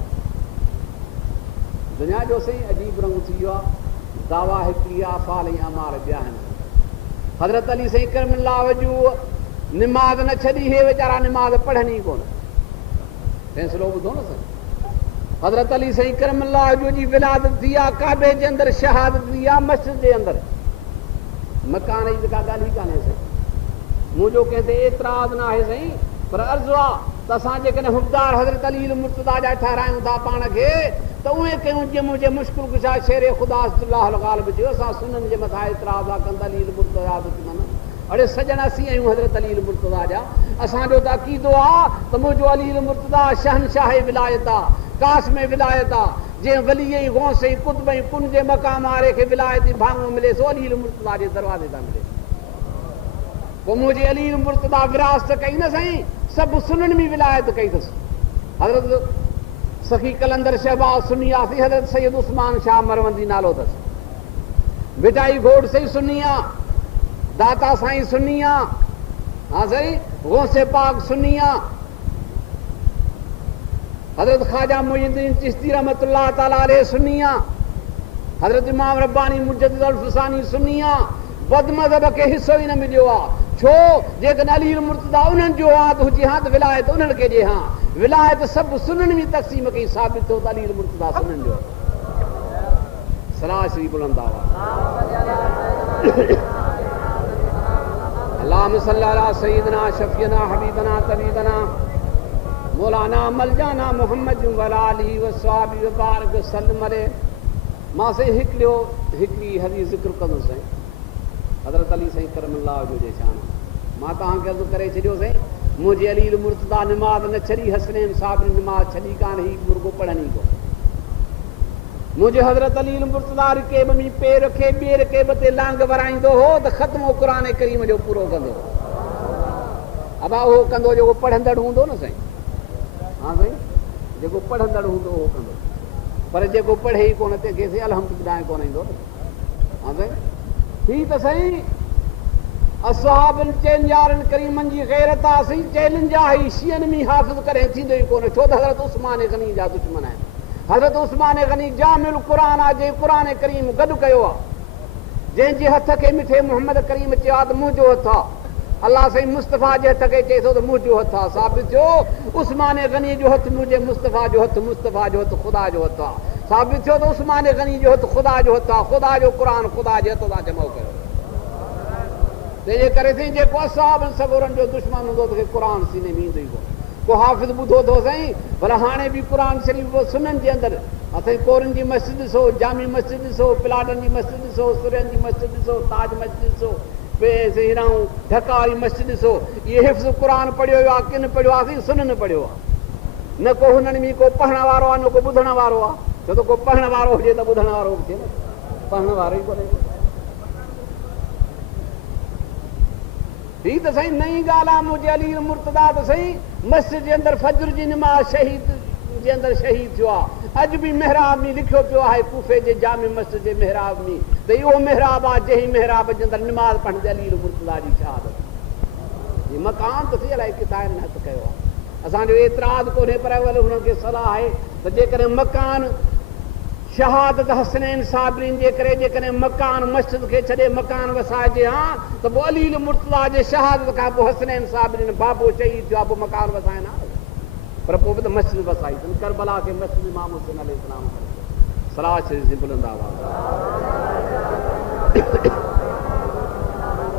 दुनिया जो साईं अजीब रंग थी वियो आहे, दावा हिकिड़ी आहे, फाल ऐं अमार ॿिया आहिनि। हज़रत अली साईं करमुल्लाह वजहू निमाज़ न छॾी, हे वीचारा निमाज़ पढ़नि ई कोन। फ़ैसिलो ॿुधो न साईं, हज़रत अली साईं करमुल्लाह वजहू जी विलादत थी आहे काबे जे अंदरि, शहादत थी आहे मस्जिद जे अंदरि। मकान जी त का ॻाल्हि ई कान्हे साईं। मुंहिंजो कंहिं ते एतिराज़ न आहे साईं, पर अर्ज़ु आहे त असां जेकॾहिं हुबदार हज़रत अली मुर्तज़ा जा ठारायूं था पाण खे त उहे कयूं जीअं मुंहिंजे मुश्किल कुशा शेर ख़ुदा अल्लाह ग़ालिब चयो असां सुननि जे मथां एतिराज़ आहे कंदा अली मुर्तज़ा दुश्मन। अड़े सजन असीं आहियूं हज़रत अली मुर्तज़ा जा, असांजो त अक़ीदो आहे त मुंहिंजो अली मुर्तज़ा शहनशाह विलायत आहे, कासिम विलायत आहे। जंहिं वली ऐं गौस ऐं कुतुब ऐं कुन जे मक़ाम वारे खे विलायती भाङो मिले सो अली मुर्तज़ा जे दरवाज़े तां मिले। पोइ मुंहिंजे अली मुर्तज़ा विरासत कई न साईं, सभु सुननि में विलायत कई अथसि। हज़रत सखी कलंदर शहबाज सुन्नी आहे, हज़रत सैयद उस्मान शाह मरवंदी नालो अथसि। बिटाई घोड़ सही सुन्नी आहे, दाता साईं सुन्नी आहे। हा साईं, गौसे पाक सुन्नी आहे। हज़रत ख़्वाजा मुइनुद्दीन चिश्ती रहमतुल्लाह ताला अलैह सुन्नी आहे। हज़रत इमाम रब्बानी मुजद्दिद अल-फसानी सुन्नी आहे। बदमज़हब खे हिसो ई न मिलियो आहे। छो जेकॾहिं अली मुर्तज़ा उन्हनि जो आहे त हुजे हा त विलायत उन्हनि खे ॾे हा। विलायत सभु सुननि में तक़सीम कई, साबित थियो त अली मुर्तज़ा सुननि जो। सलाह श्री बुलंद अल्लाहुम्मा सल्लि अला सय्यिदना शफ़ीअना हबीबना तबीबना मौलाना मलजाना मुहम्मद व अला आलिहि व सहाबिहि व बारिक वसल्लम अलैहि। मां साईं हिकिड़ी हदीस ज़िक्र कंदुसि साईं, हज़रत अली साईं करमुल्लाह जो जे शान। मां तव्हांखे अर्ज़ु करे छॾियो साईं, मुंहिंजे अली मुर्तज़ा निमाज़ न छॾी, हसनैन साहिब निमाज़ छॾी कान, ही मुर्गो पढ़नि ई कोन। मुंहिंजे हज़रत अली मुर्तज़ा रिकेब में पेर रखे ॿिए रिकेब ते लांग वराईंदो हो त ख़त्मो क़ुरान करीम जो पूरो कंदो। अबा उहो कंदो जेको पढ़ंदड़ हूंदो न साईं। हा साईं, जेको पढ़ंदड़ हूंदो उहो कंदो, पर जेको पढ़े ई कोन तंहिंखे अल्हम्दुलिल्लाह कोन ईंदो न। हा साईं, ही त साईं असहाबनि चइनि यारनि करीमनि जी ग़ैरत आहे साईं, चइनि जा ही शियनि में हाफ़िज़ करे थींदो ई कोन। छो त हज़रत उस्मान गनी जा दुश्मन आहिनि। हज़रत उस्मान गनी जामिल क़ुरान आहे, जंहिं क़ुरान करीम गॾु कयो आहे, जंहिंजे हथ खे मिठे मोहम्मद करीम चयो आहे त मुंहिंजो हथ आहे। अलाह साईं मुस्तफ़ा जे हथ खे चए थो त मुंहिंजो हथ आहे। साबित थियो उस्मान गनी जो हथ मुंहिंजे मुस्तफ़ा जो हथ, मुस्तफ़ा जो हथ ख़ुदा जो हथ आहे। साबित थियो त उस्मान गनी जो हथ ख़ुदा जो हथ आहे। ख़ुदा जो क़ुरान ख़ुदा जे हथ सां जमो कयो। तंहिंजे करे साईं जेको असहाबनि सगोरनि जो दुश्मन हूंदो त क़ुरान सीने में ईंदो ई कोन। को हाफ़िज़ ॿुधो अथव साईं, भला हाणे बि क़ुरान शरीफ़ सुननि जे अंदरि असां कोरनि जी मस्जिद ॾिसो, जामी मस्जिद ॾिसो, प्लाटनि जी मस्जिद ॾिसो, सुरनि जी मस्जिद ॾिसो, ताज मस्जिद ॾिसो, हिराऊं ढका वारी मस्जिद ॾिसो। इहे हिफ़्ज़ क़ुरान पढ़ियो आहे, किन पढ़ियो आहे साईं? सुननि पढ़ियो आहे। न को हुननि में को पढ़ण वारो आहे, न को ॿुधण वारो आहे। छो त को पढ़ण वारो हुजे त ॿुधण वारो बि थिए न, पढ़ण वारो ई कोन्हे। ही त साईं नई ॻाल्हि आहे। मुंहिंजे अली मुर्तज़ा त साईं मस्जिद जे अंदरि फज्र जी निमाज़ शहीद जे अंदरि शहीद थियो आहे। अॼु बि महराब में लिखियो पियो आहे कूफे जे जामे मस्जिद जे महराब में त इहो महराब आहे जंहिं महराब जे अंदरि निमाज़ पढ़ंदे अली मुर्तज़ा जी शहादत। ही मकान त थी अलाए किथां हथ कयो आहे। असांजो एतिराज़ कोन्हे, पर वरी हुननि खे सलाह आहे त जेकॾहिं मकान शहादत हसनैन साबिरीन जे करे जेकॾहिं मकान मस्जिद खे छॾे मकान वसाइजे हा त पोइ अली मुर्तज़ा जे शहादत खां पोइ हसनैन साबिरीन बाबो शहीद थियो आहे, पोइ मकान वसाइनि हा। पर पोइ त मस्जिद वसाई अथनि करबला खे मस्जिद इमाम हुसैन अलैहिस्सलाम करे सलाह शरीफ़ जी बुलंद आवाज़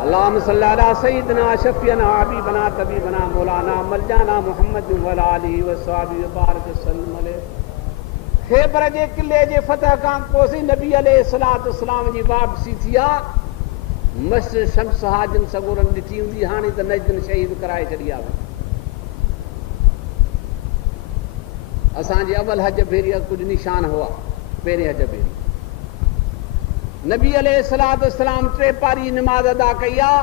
अल्लाहुम्मा सल्ली अला सय्यिदिना शफ़ीअना हबीबना तबीबना मौलाना मलजाना मुहम्मद व अला आलिहि व सहाबिहि व बारिक वसल्लम अलैहि। ख़ैबर जे किले जे फतह खां पोइ नबी अलैहिस्सलातु वस्सलाम जी वापसी थी आहे। मस्जिद शम्स हाजिन सगोरन ॾिठी हूंदी, हाणे त नजदन शहीद कराए छॾी आहे। असांजे अवल हज भेरी कुझु निशान हुआ। पहिरें हज भेरी नबी अलैहिस्सलातु वस्सलाम 3 पारी नमाज़ अदा कई आहे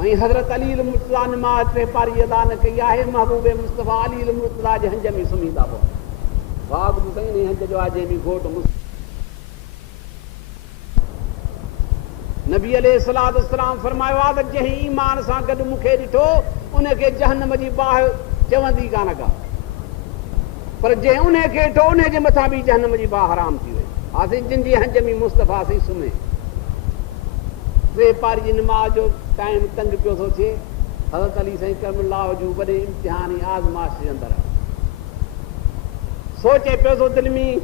ऐं हज़रत अली मुर्तज़ा नमाज़ 3 पारी अदा न कई आहे। महबूब मुस्तफ़ा अली मुर्तज़ा जे हंज में सुम्ही था पवनि। वाह ॿुधो साईं, इन हंज जो आहे जंहिंमें घोट नबी अलैहिस्सलातु वस्सलाम फरमायो आहे त जंहिं ईमान सां गॾु मूंखे ॾिठो उनखे जहन्नम जी बाहि चवंदी कान का, पर जंहिं उन खे ॾिठो उन जे मथां बि जहन्नम जी बाहि हराम थी वई। आसीं जिन जी हंज में मुस्तफ़ा सी सुम्हे। 3 पारी जी नमाज़ जो टाइम तंग पियो थो थिए। हज़रत अली साईं करमुल्लाह जूं वॾे इम्तिहानी आज़माइश जे अंदरि सोचे पियो थो दिलि में,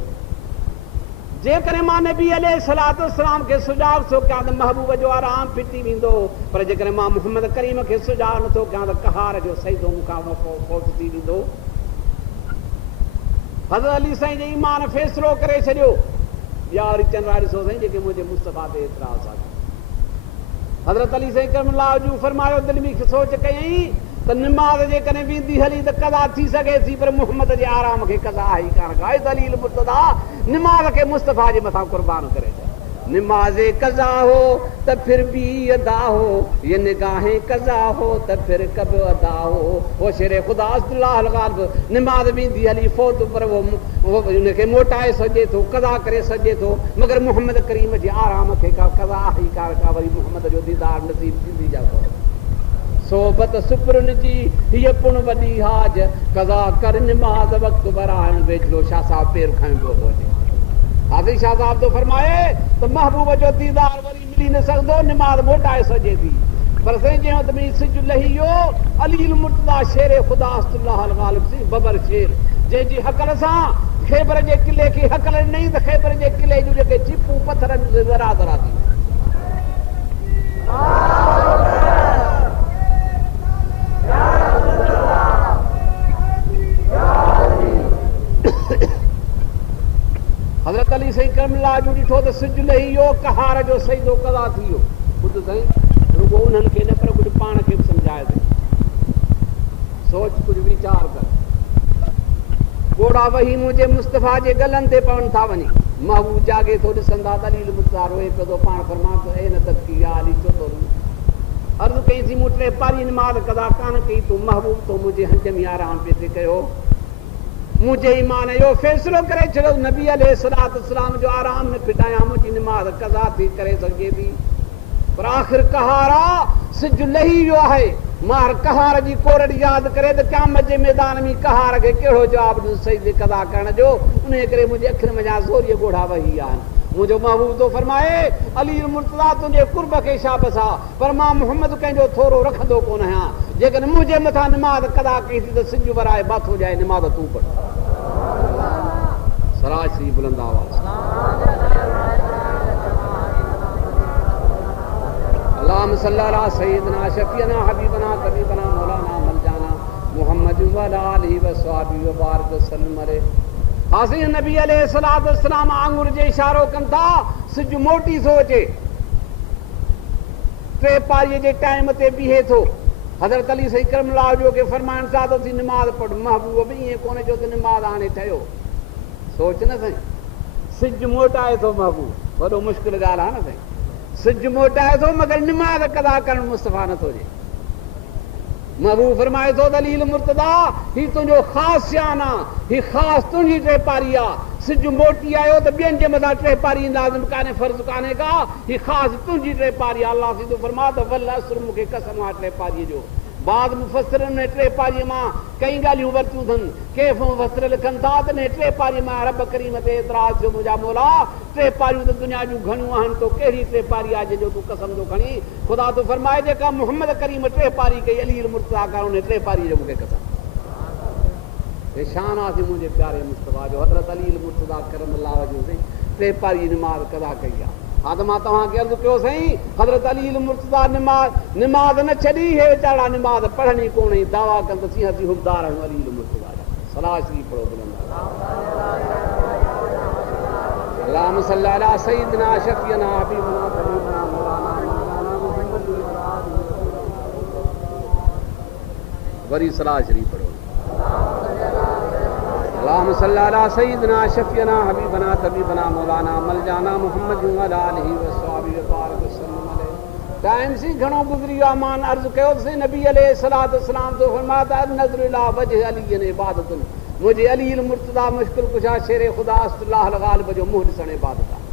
जेकॾहिं मां नबी अलैहिस्सलातु वस्सलाम खे सुजाव थो कयां त महबूब जो आराम फिटी वेंदो, पर जेकॾहिं मां मुहम्मद करीम खे सुजाव नथो कयां त कहार जो सईदो मूंखां फौत थी वेंदो। हज़रत अली साईं जे ईमान फ़ैसिलो करे छॾियो। ॿिया वरी चंद्रा ॾिसो साईं जेके मुंहिंजे मुस्तफ़ा ते एतिराज़ आहे। हज़रत अली साईं करमुल्लाह जूं फरमायो, दिलि में सोच कयईं त निमाज़ जेकॾहिं वेंदी हली त कज़ा थी सघे थी, पर मुहम्मद जे आराम खे कज़ा ई कान का। दलील मुर्तज़ा निमाज़ खे मुस्तफ़ा जे मथां कुर्बान करे छॾ। निमाज़े कज़ा हो त फिर भी अदा हो, ये निगाहें कज़ा हो त फिर कब अदा हो। वो शेर ख़ुदा अब्दुल्लाह गालिब निमाज़ वेंदी हली फौत, पर वो उनखे मोटाए सघे थो, कज़ा करे सघे थो, मगर मुहम्मद करीम जे आराम खे का कज़ा ई कान का। वरी मुहम्मद जो दीदार नसीब थींदी जा सोबत सुपरन जी हीअ पुण वॾी हाज, कज़ा कर निमाज़ वक़्तु बराइण वेझो। शाह साहब पेर खणी पियो थो अचे। हाज़िर शाह साहब तो फरमाए त महबूब जो दीदार वरी मिली न सघंदो, निमाज़ मोटाए सघे थी, पर साईं चयो त भई सिज लही वियो। अली मुर्तज़ा शेर ख़ुदा अब्दुल्लाह गालिब सी बबर शेर, जंहिंजी हकल सां ख़ैबर जे किले खे हकल ॾिनई त ख़ैबर जे किले जूं जेके चिपूं पथरनि ज़रा ज़रा थी। हज़रत अली साईं करमुल्लाह जूं ॾिठो त सिज लही वियो, कहार जो सईदो कज़ा थी वियो। ॿुध साईं, रुगो उन्हनि खे न, पर कुझु पाण खे बि सम्झाए थी। सोच, कुझु वीचार कर। घोड़ा वही मुंहिंजे मुस्तफ़ा जे गलनि ते पवनि था वञी। महबूब जागे थो ॾिसंदा दलील मुर्तज़ा रोए पियो थो। पाण फरमा थो ए न तदकी या अली छो थो रोई। अर्ज़ु कई थी मूं 3 पारी निमाज़ कदा कान कई, तूं महबूब तो मुंहिंजे हंज में आराम पे कयो। मुंहिंजे ईमान जो फ़ैसिलो करे छॾियो। नबी अलैहिस्सलातु वस्सलाम जो आराम न फिटायां, मुंहिंजी निमाज़ कज़ा थी करे सघे थी, पर आख़िर कहारा सिज लही वियो आहे। मार कहार जी कोरड़ यादि करे त क़यामत जे मैदान में कहार खे कहिड़ो जवाबु ॾिनो सईदे कज़ा करण जो। उन करे मुंहिंजे अखियुनि में जा ज़ोरीअ ॻोढ़ा वही आहिनि। मुंहिंजो महबूब तो फरमाए, अली मुर्तज़ा तुंहिंजे कुर्ब खे छा बसा, पर मां मुहम्मद कंहिंजो थोरो रखंदो कोन आहियां। जेकॾहिं मुंहिंजे मथां निमाज़ कज़ा कई थी त सिज वराए बाथो जाए, निमाज़ तूं पढ़। सराज श्री बुलंद आवाज़। अल्लाहुम्मा सल्ली अला सय्यिदिना शफ़ीअना हबीबना तबीबना मौलाना मलजाना मुहम्मद व अला आलिहि व सहाबिहि व बारिक वसल्लम अलैहि। हाज़िर नबी अलैहिस्सलातु वस्सलाम आंगुर जे इशारो कनि था, सिज मोटी थो अचे। 3 पारीअ जे टाइम ते बीहे थो। हज़रत अली साईं करमुल्लाह जो के फरमाइण सां थी निमाज़ पढ़। महबूब बि ईअं कोन्हे जो त निमाज़ हाणे ठहियो। सोच न साईं, सिज मोटाए थो महबूब, वॾो मुश्किल ॻाल्हि आहे न साईं। सिज मोटाए थो, मगर निमाज़ कदा करणु मुस्तफ़ा नथो थिए। महबूब फरमाए थो दलील मुर्तज़ा ही तुंहिंजो ख़ासि शान आहे, ही ख़ासि तुंहिंजी 3 पारी आहे। सिज मोटी आयो त ॿियनि जे मथां 3 पारी लाज़िम कान्हे, फ़र्ज़ु कान्हे का। ही ख़ासि तुंहिंजी 3 पारी आहे। अल्लाह सीधो फरमा त वल असर मूंखे कसम आहे 3 पारीअ जो। बाद मुफ़स्सिरनि में 3 पारीअ मां कई ॻाल्हियूं वरितियूं अथनि। केफ़ मुफ़स्सिर लिखनि था त 3 पारीअ मां रब करीम ते एतिराज़ थियो, मुंहिंजा मौला 3 पारियूं त दुनिया जूं घणियूं आहिनि, तो कहिड़ी 3 पारी आहे जंहिंजो तूं कसम थो खणी। ख़ुदा तो फरमाए जेका मुहम्मद करीम 3 पारी कई, अली मुर्तज़ा करण 3 पारीअ जो मूंखे कसम। शान आहे मुंहिंजे प्यारे मुस्तफ़ा जो। हज़रत अली मुर्तज़ा करम अल्लाह जो टे पारी निमाज़ कदा कई आहे। हा त मां तव्हांखे अर्ज़ु कयो साईं, हज़रत अली मुर्तज़ा निमाज़ न छॾी, हे वीचारा निमाज़ पढ़णी कोन, दावा कंदसि असीं हुबदार आहियूं अली मुर्तज़ा जा। सलाह शरीफ़ पढ़ो बुलंद। अल्लाहुम्मा सल्लि अला सय्यिदिना शफ़ीअना हबीबना तबीबना मौलाना वरी सलाह शरीफ़ पढ़ो। अल्लाहुम्मा सल्लि अला सय्यिदिना शफ़ीअना हबीबना तबीबना मौलाना मलजाना मुहम्मद व अला आलिहि व सहाबिहि बारिक वसल्लम अलैहि। टाइम सी घणो गुज़री वियो आहे। मां अर्ज़ु कयो से नबी अलैहिस्सलातु वस्सलाम तो फरमाया नज़र इला वजह अली इबादतुन, मुंहिंजे अली मुर्तज़ा मुश्किल कुशा शेर ख़ुदा अस्तलाह गालिब जो मुंहुं ॾिसण इबादत आहे।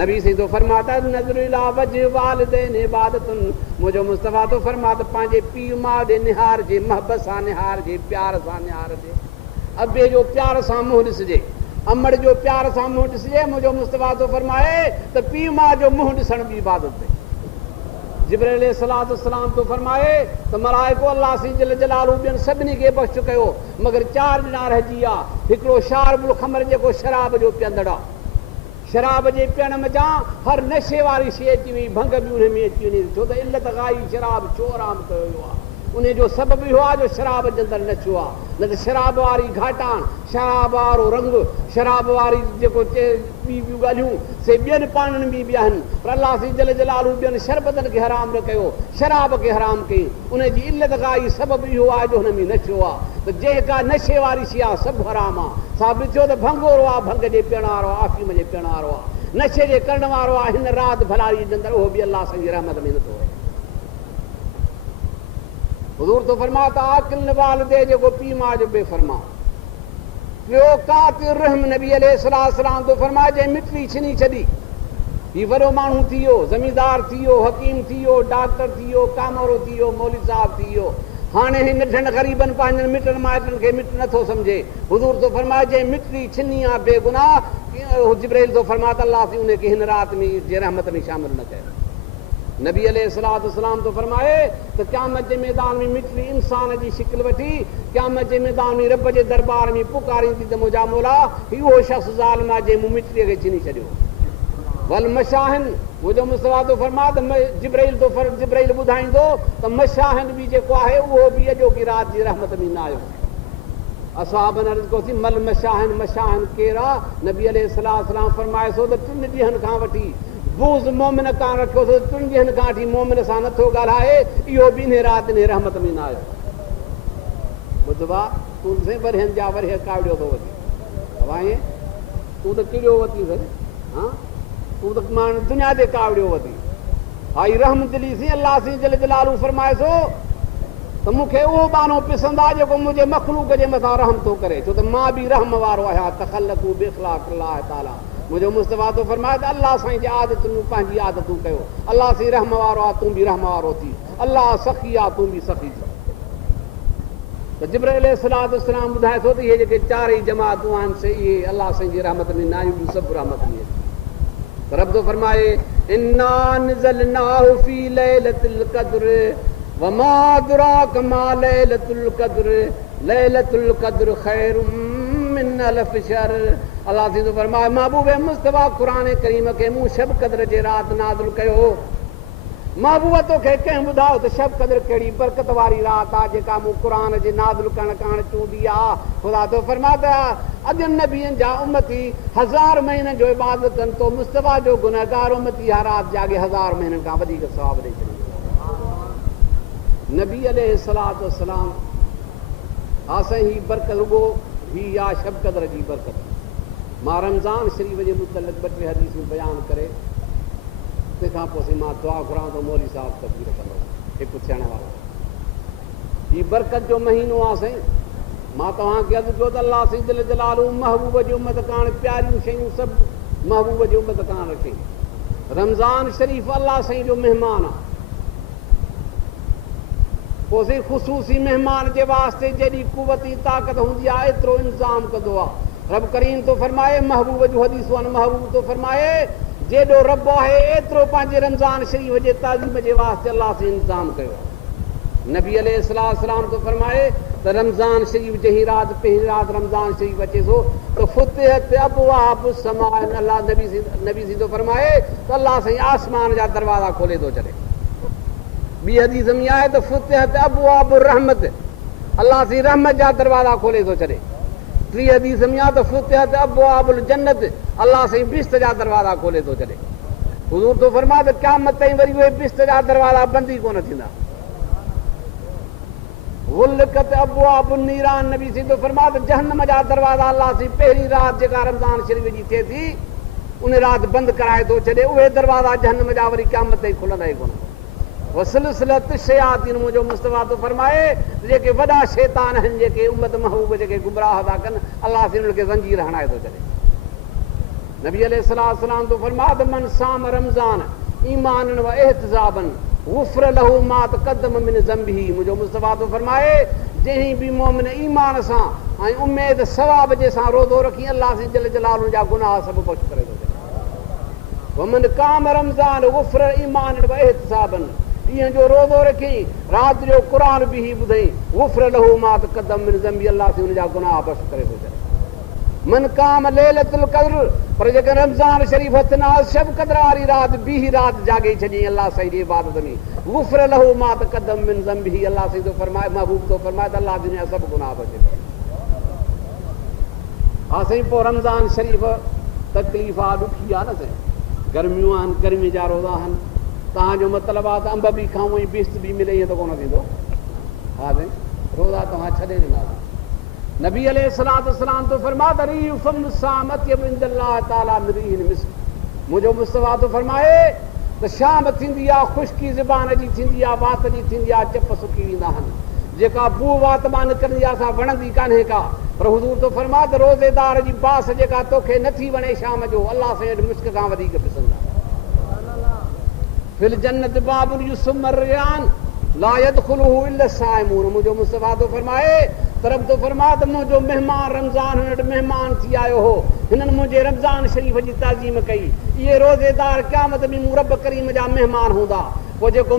नबी साईं तो फरमाता नज़र इला वजह वालिदैन इबादतुन, मुंहिंजो मुस्तफ़ा तो फरमाता पंहिंजे पीउ माउ ॾे निहार जे, महबत सां निहार जे, प्यार सां निहार जे। अबे जो प्यार सां मुंहुं ॾिसजे, अमड़ जो प्यार सां मुंहुं ॾिसजे। मुंहिंजो मुस्तफ़ा तो फरमाए त पीउ माउ जो मुंहुं ॾिसण बि इबादत आहे। जिब्राइल अलैहिस्सलातु वस्सलाम तो फरमाए त मलाइको अल्लाह सी जल जलालहू ॿियनि सभिनी खे बख़्श कयो मगर 4 ॼणा रहिजी विया। हिकिड़ो शारबुल ख़मर जेको शराब जो पीअंदड़ आहे। शराब जे पीअण में जा हर नशे वारी शइ अची वई, भंग बि उन में अची वञे, छो त इल्लत गाई शराब छो आराम कयो वियो आहे। उन जो सबबु इहो आहे जो शराब जे अंदरि नशो आहे। न त शराब वारी घाटाण, शराब वारो रंग, शराब वारी जेको ॿियूं ॻाल्हियूं से ॿियनि पाणनि में बि आहिनि, पर अलाह सी जल जलालहू ॿियनि शरबतनि खे हराम न कयो, शराब खे हराम कई। उनजी इल्लत गाई सबबु इहो आहे जो हुन में नशो आहे। त जेका नशे वारी शइ आहे सभु हराम आहे। साबित थियो त भंगोरो आहे, भंग जे पीअण वारो आहे, अफ़ीम जे पीअण वारो आहे, नशे जे करण वारो आहे। हिन राति भलारी जे अंदरि उहो बि अलाह साईं जी रहमत में नथो रहे। हुज़ूर तो फरमाता आकिल वालिदे जेको पीउ माउ जो बेफ़रमा। ॿियो कातिल रहम नबी अलैहिस्सलाम तो फरमाए जंहिं मिटी छिनी छॾी। हीउ वॾो माण्हू थी वियो, ज़मींदार थी वियो, हकीम थी वियो, डॉक्टर थी वियो, कामरो थी वियो, मौलवी साहिब थी वियो, हाणे हिन नंढनि ग़रीबनि पंहिंजनि मिटनि माइटनि खे मिट नथो सम्झे। हुज़ूर तो फरमाए जंहिं मिटी छिनी आहे बेगुनाह, जिब्राइल तो फरमाए त अल्लाह सी उनखे हिन राति में जे रहमत में शामिल न कयो। नबी अलैहिस्सलातु वस्सलाम तो फरमाए त क़यामत जे मैदान में मिटी इंसान जी शिकिल वठी क़यामत जे मैदान में रब जे दरबार में पुकारींदी त मुंहिंजा मौला इहो शख़्स ज़ालिम आहे जंहिं मूं मिटीअ खे छिनी छॾियो। वल मशाहिन, मुंहिंजो मुस्तफ़ा तो फरमाए त जिब्राइल ॿुधाईंदो त मशाहिन बि जेको आहे उहो बि अॼोकी राति जी रहमत में न आयो। असहाबनि अर्ज़ु कयोसीं मल मशाहिन, मशाहिन केरु आहे? नबी अलैहिस्सलातु वस्सलाम फरमाए सो त 3 ॾींहंनि खां वठी बुग़्ज़ मोमिन कान रखियो, 3 ॾींहंनि खां वठी मोमिन सां नथो ॻाल्हाए, इहो बि इन राति इन रहमत में न आयो। ॿुधबा तूं से वरियनि जा वरिय कावड़ियो थो वठी हवाए, तूं त किड़ियो वठी सर, हा तूं त माण्हू दुनिया ते कावड़ियो वठी। हा ही रहम दिली सी अल्लाह सी जल जलालहू फरमाए सो त मूंखे उहो बानो पसंदि आहे जेको मुंहिंजे मख़लूक जे मथां रहम थो करे, छो त मां बि रहम वारो आहियां। तख़ल्लक़ू बिख़लाक़िल्लाह ताला, मुंहिंजो मुस्तफ़ा तो फरमाए त अल्लाह साईं जे आदतूं पंहिंजी आदतूं कयो। अल्लाह साईं रहम वारो आहे, तूं बि रहम वारो थी। अल्लाह सख़ी आहे, तूं बि सख़ी थी। त जिब्राइल अलैहिस्सलातु वस्सलाम ॿुधाए थो त इहे जेके 4 जमातूं आहिनि से इहे अल्लाह साईं जी रहमत में न आहियूं, सभु रहमत में। रब तो फरमाए इन्ना नज़लनाहु फी लैलतिल क़द्र वमा अदराक मा लैलतुल क़द्र लैलतुल क़द्र खैरुम मिन अल्फ शहर। अल्लाह सी तो फरमाए महबूब मुस्तफ़ा क़ुरान करीम खे मूं शब क़द्र जे राति नाज़िल कयो। महबूब तोखे कंहिं ॿुधायो त शब क़द्र कहिड़ी बरकत वारी राति आहे जेका मूं क़ुरान जे नाज़िल करण काण चूंडी आहे। ख़ुदा तो फरमाए त अॼु नबियनि जा उम्मती 1000 महीननि जो इबादत कनि तो मुस्तफ़ा जो गुनहगार उम्मती हर राति जागे 1000 महीननि खां वधीक सवाब ॾेई छॾींदो। नबी अलैहिस्सलातु वस्सलाम हा साईं ही बरकत रुगो ही आहे शब क़द्र जी बरकत। मां रमज़ान शरीफ़ जे मुतलिक़ 2-3 हदीसूं बयानु करे तंहिंखां पोइ मां दुआ घुरां थो मौलवी साहिब तकबीर कंदो हिकु थियण वारो। हीउ बरकत जो महीनो आहे साईं। मां तव्हांखे अर्ज़ु कयो त अल्लाह साईं जल जलालहू महबूब जी उम्मत काण प्यारियूं शयूं सभु महबूब जी उम्मत काण रखे। रमज़ान शरीफ़ अल्लाह साईं जो महिमान आहे। पोइ साईं ख़ुसूसी महिमान जे वास्ते जहिड़ी कुवती ताक़त हूंदी आहे एतिरो इंतज़ाम कंदो आहे। रब करीम तो फरमाए महबूब जूं हदीसूं आहिनि, महबूब तो फरमाए जेॾो रब आहे एतिरो पंहिंजे रमज़ान शरीफ़ जे ताज़ीम जे वास्ते अल्लाह से इंतज़ाम कयो। नबी अलैहिस्सलाम तो फरमाए त रमज़ान शरीफ़ जही राति पहिरीं राति रमज़ान शरीफ़ अचे थो त फुतिहत अबवाब समा अलाह नबी सीधो फरमाए त अलाह साईं आसमान जा दरवाज़ा खोले थो छॾे। ॿी हदीस में आहे त फुतिहत अबवाब रहमत अलाह साईं रहमत जा दरवाज़ा खोले थो छॾे। टी हदीस में आहे त फुतिहत अबवाबुल जन्नत अलाह साईं बिश्त जा दरवाज़ा खोले थो छॾे। हुज़ूर तो फरमाए त क़यामत ताईं वरी उहे बिश्त जा दरवाज़ा बंदि ई कोन थींदा। गुलकत अबवाब नीरान नबी सीधो फरमाए त जहन्नम जा दरवाज़ा अलाह साईं पहिरीं राति जेका रमज़ान शरीफ़ जी थिए थी उन राति बंदि कराए थो छॾे। उहे दरवाज़ा जहन्नम जा वरी क़यामत ताईं खुलंदा ई कोन। वसिलसिलत शयातीन मुंहिंजो मुस्तफ़ा तो फरमाए जेके वॾा शैतान आहिनि जेके उम्मत महबूब जेके गुमराह था कनि अलाह साईं उन्हनि खे ज़ंजीर हणाए थो छॾे। नबी अलैहिस्सलाम तो फरमाए त मन साम रमज़ान ईमानन व एहतिसाबन गुफ़िर लहू मा तक़द्दम मिन ज़ंबिही। मुंहिंजो मुस्तफ़ा तो फरमाए जंहिं बि मोमिन ईमान सां ऐं उमेद सवाब जे सां रोज़ो रखी अलाह साईं जल जलालु जा गुनाह सभु बख़्श करे थो छॾे। वमन काम रमज़ान गुफ़िर ईमानन व एहतिसाबन ॾींहं जो रोज़ो रखी राति जो क़ुर बि ॿुधई गुफ़िर लहू मा तक़द्दम मिन ज़ंबी अलाह साईं हुन जा गुनाह बख़्श करे थो छॾे। मन काम लैलतुल क़द्र पर जेके रमज़ान शरीफ़ हथनाज़ शब क़द्र वारी राति ॿी राति जाॻे छॾी अलाह साईं जी इबादत में गुफ़िर लहू मा तक़द्दम मिन ज़ंबिही अलाह साईं तो फरमाए महबूब तो फरमाए त अलाह दुनिया सभु गुनाह बख़्शे। हा साईं पोइ रमज़ान शरीफ़ तकलीफ़ आहे ॾुखी आहे न साईं। गर्मियूं आहिनि गर्मी जा रोज़ा आहिनि। तव्हांजो मतिलबु आहे त अंब बि खाऊं ऐं बिस्त बि मिले ईअं त कोन थींदो। हा साईं रोज़ा तव्हां छॾे ॾिना। नबी अलैहिस्सलाम तो फरमाए त रीह फम साम अत्यब इंदल्लाह ताला मिन रीहिल मिस्क। मुंहिंजो मुस्तफ़ा तो फरमाए त शाम थींदी आहे ख़ुश्की ज़बान जी थींदी आहे वात जी थींदी आहे चप सुकी वेंदा आहिनि। जेका बू वात मां निकिरंदी आहे असां वणंदी कान्हे का पर हुज़ूर तो फरमाए त रोज़ेदार जी बास जेका तोखे नथी वणे शाम जो अलाह साईं वटि मुश्क खां वधीक पसंदि आहे। फिल जन्नत बाबुल युसम्मर रियान ला यदखुलुहु इल्ला साइमून। मुंहिंजो मुस्तफ़ा तो फरमाए तरफ़ तो फरमाए त मुंहिंजो महिमान रमज़ान हिन वटि महिमान थी आयो हो। हिननि मुंहिंजे रमज़ान शरीफ़ जी ताज़ीम कई। इहे रोज़ेदार क़यामत में मूं रब करीम जा महिमान हूंदा। पोइ जेको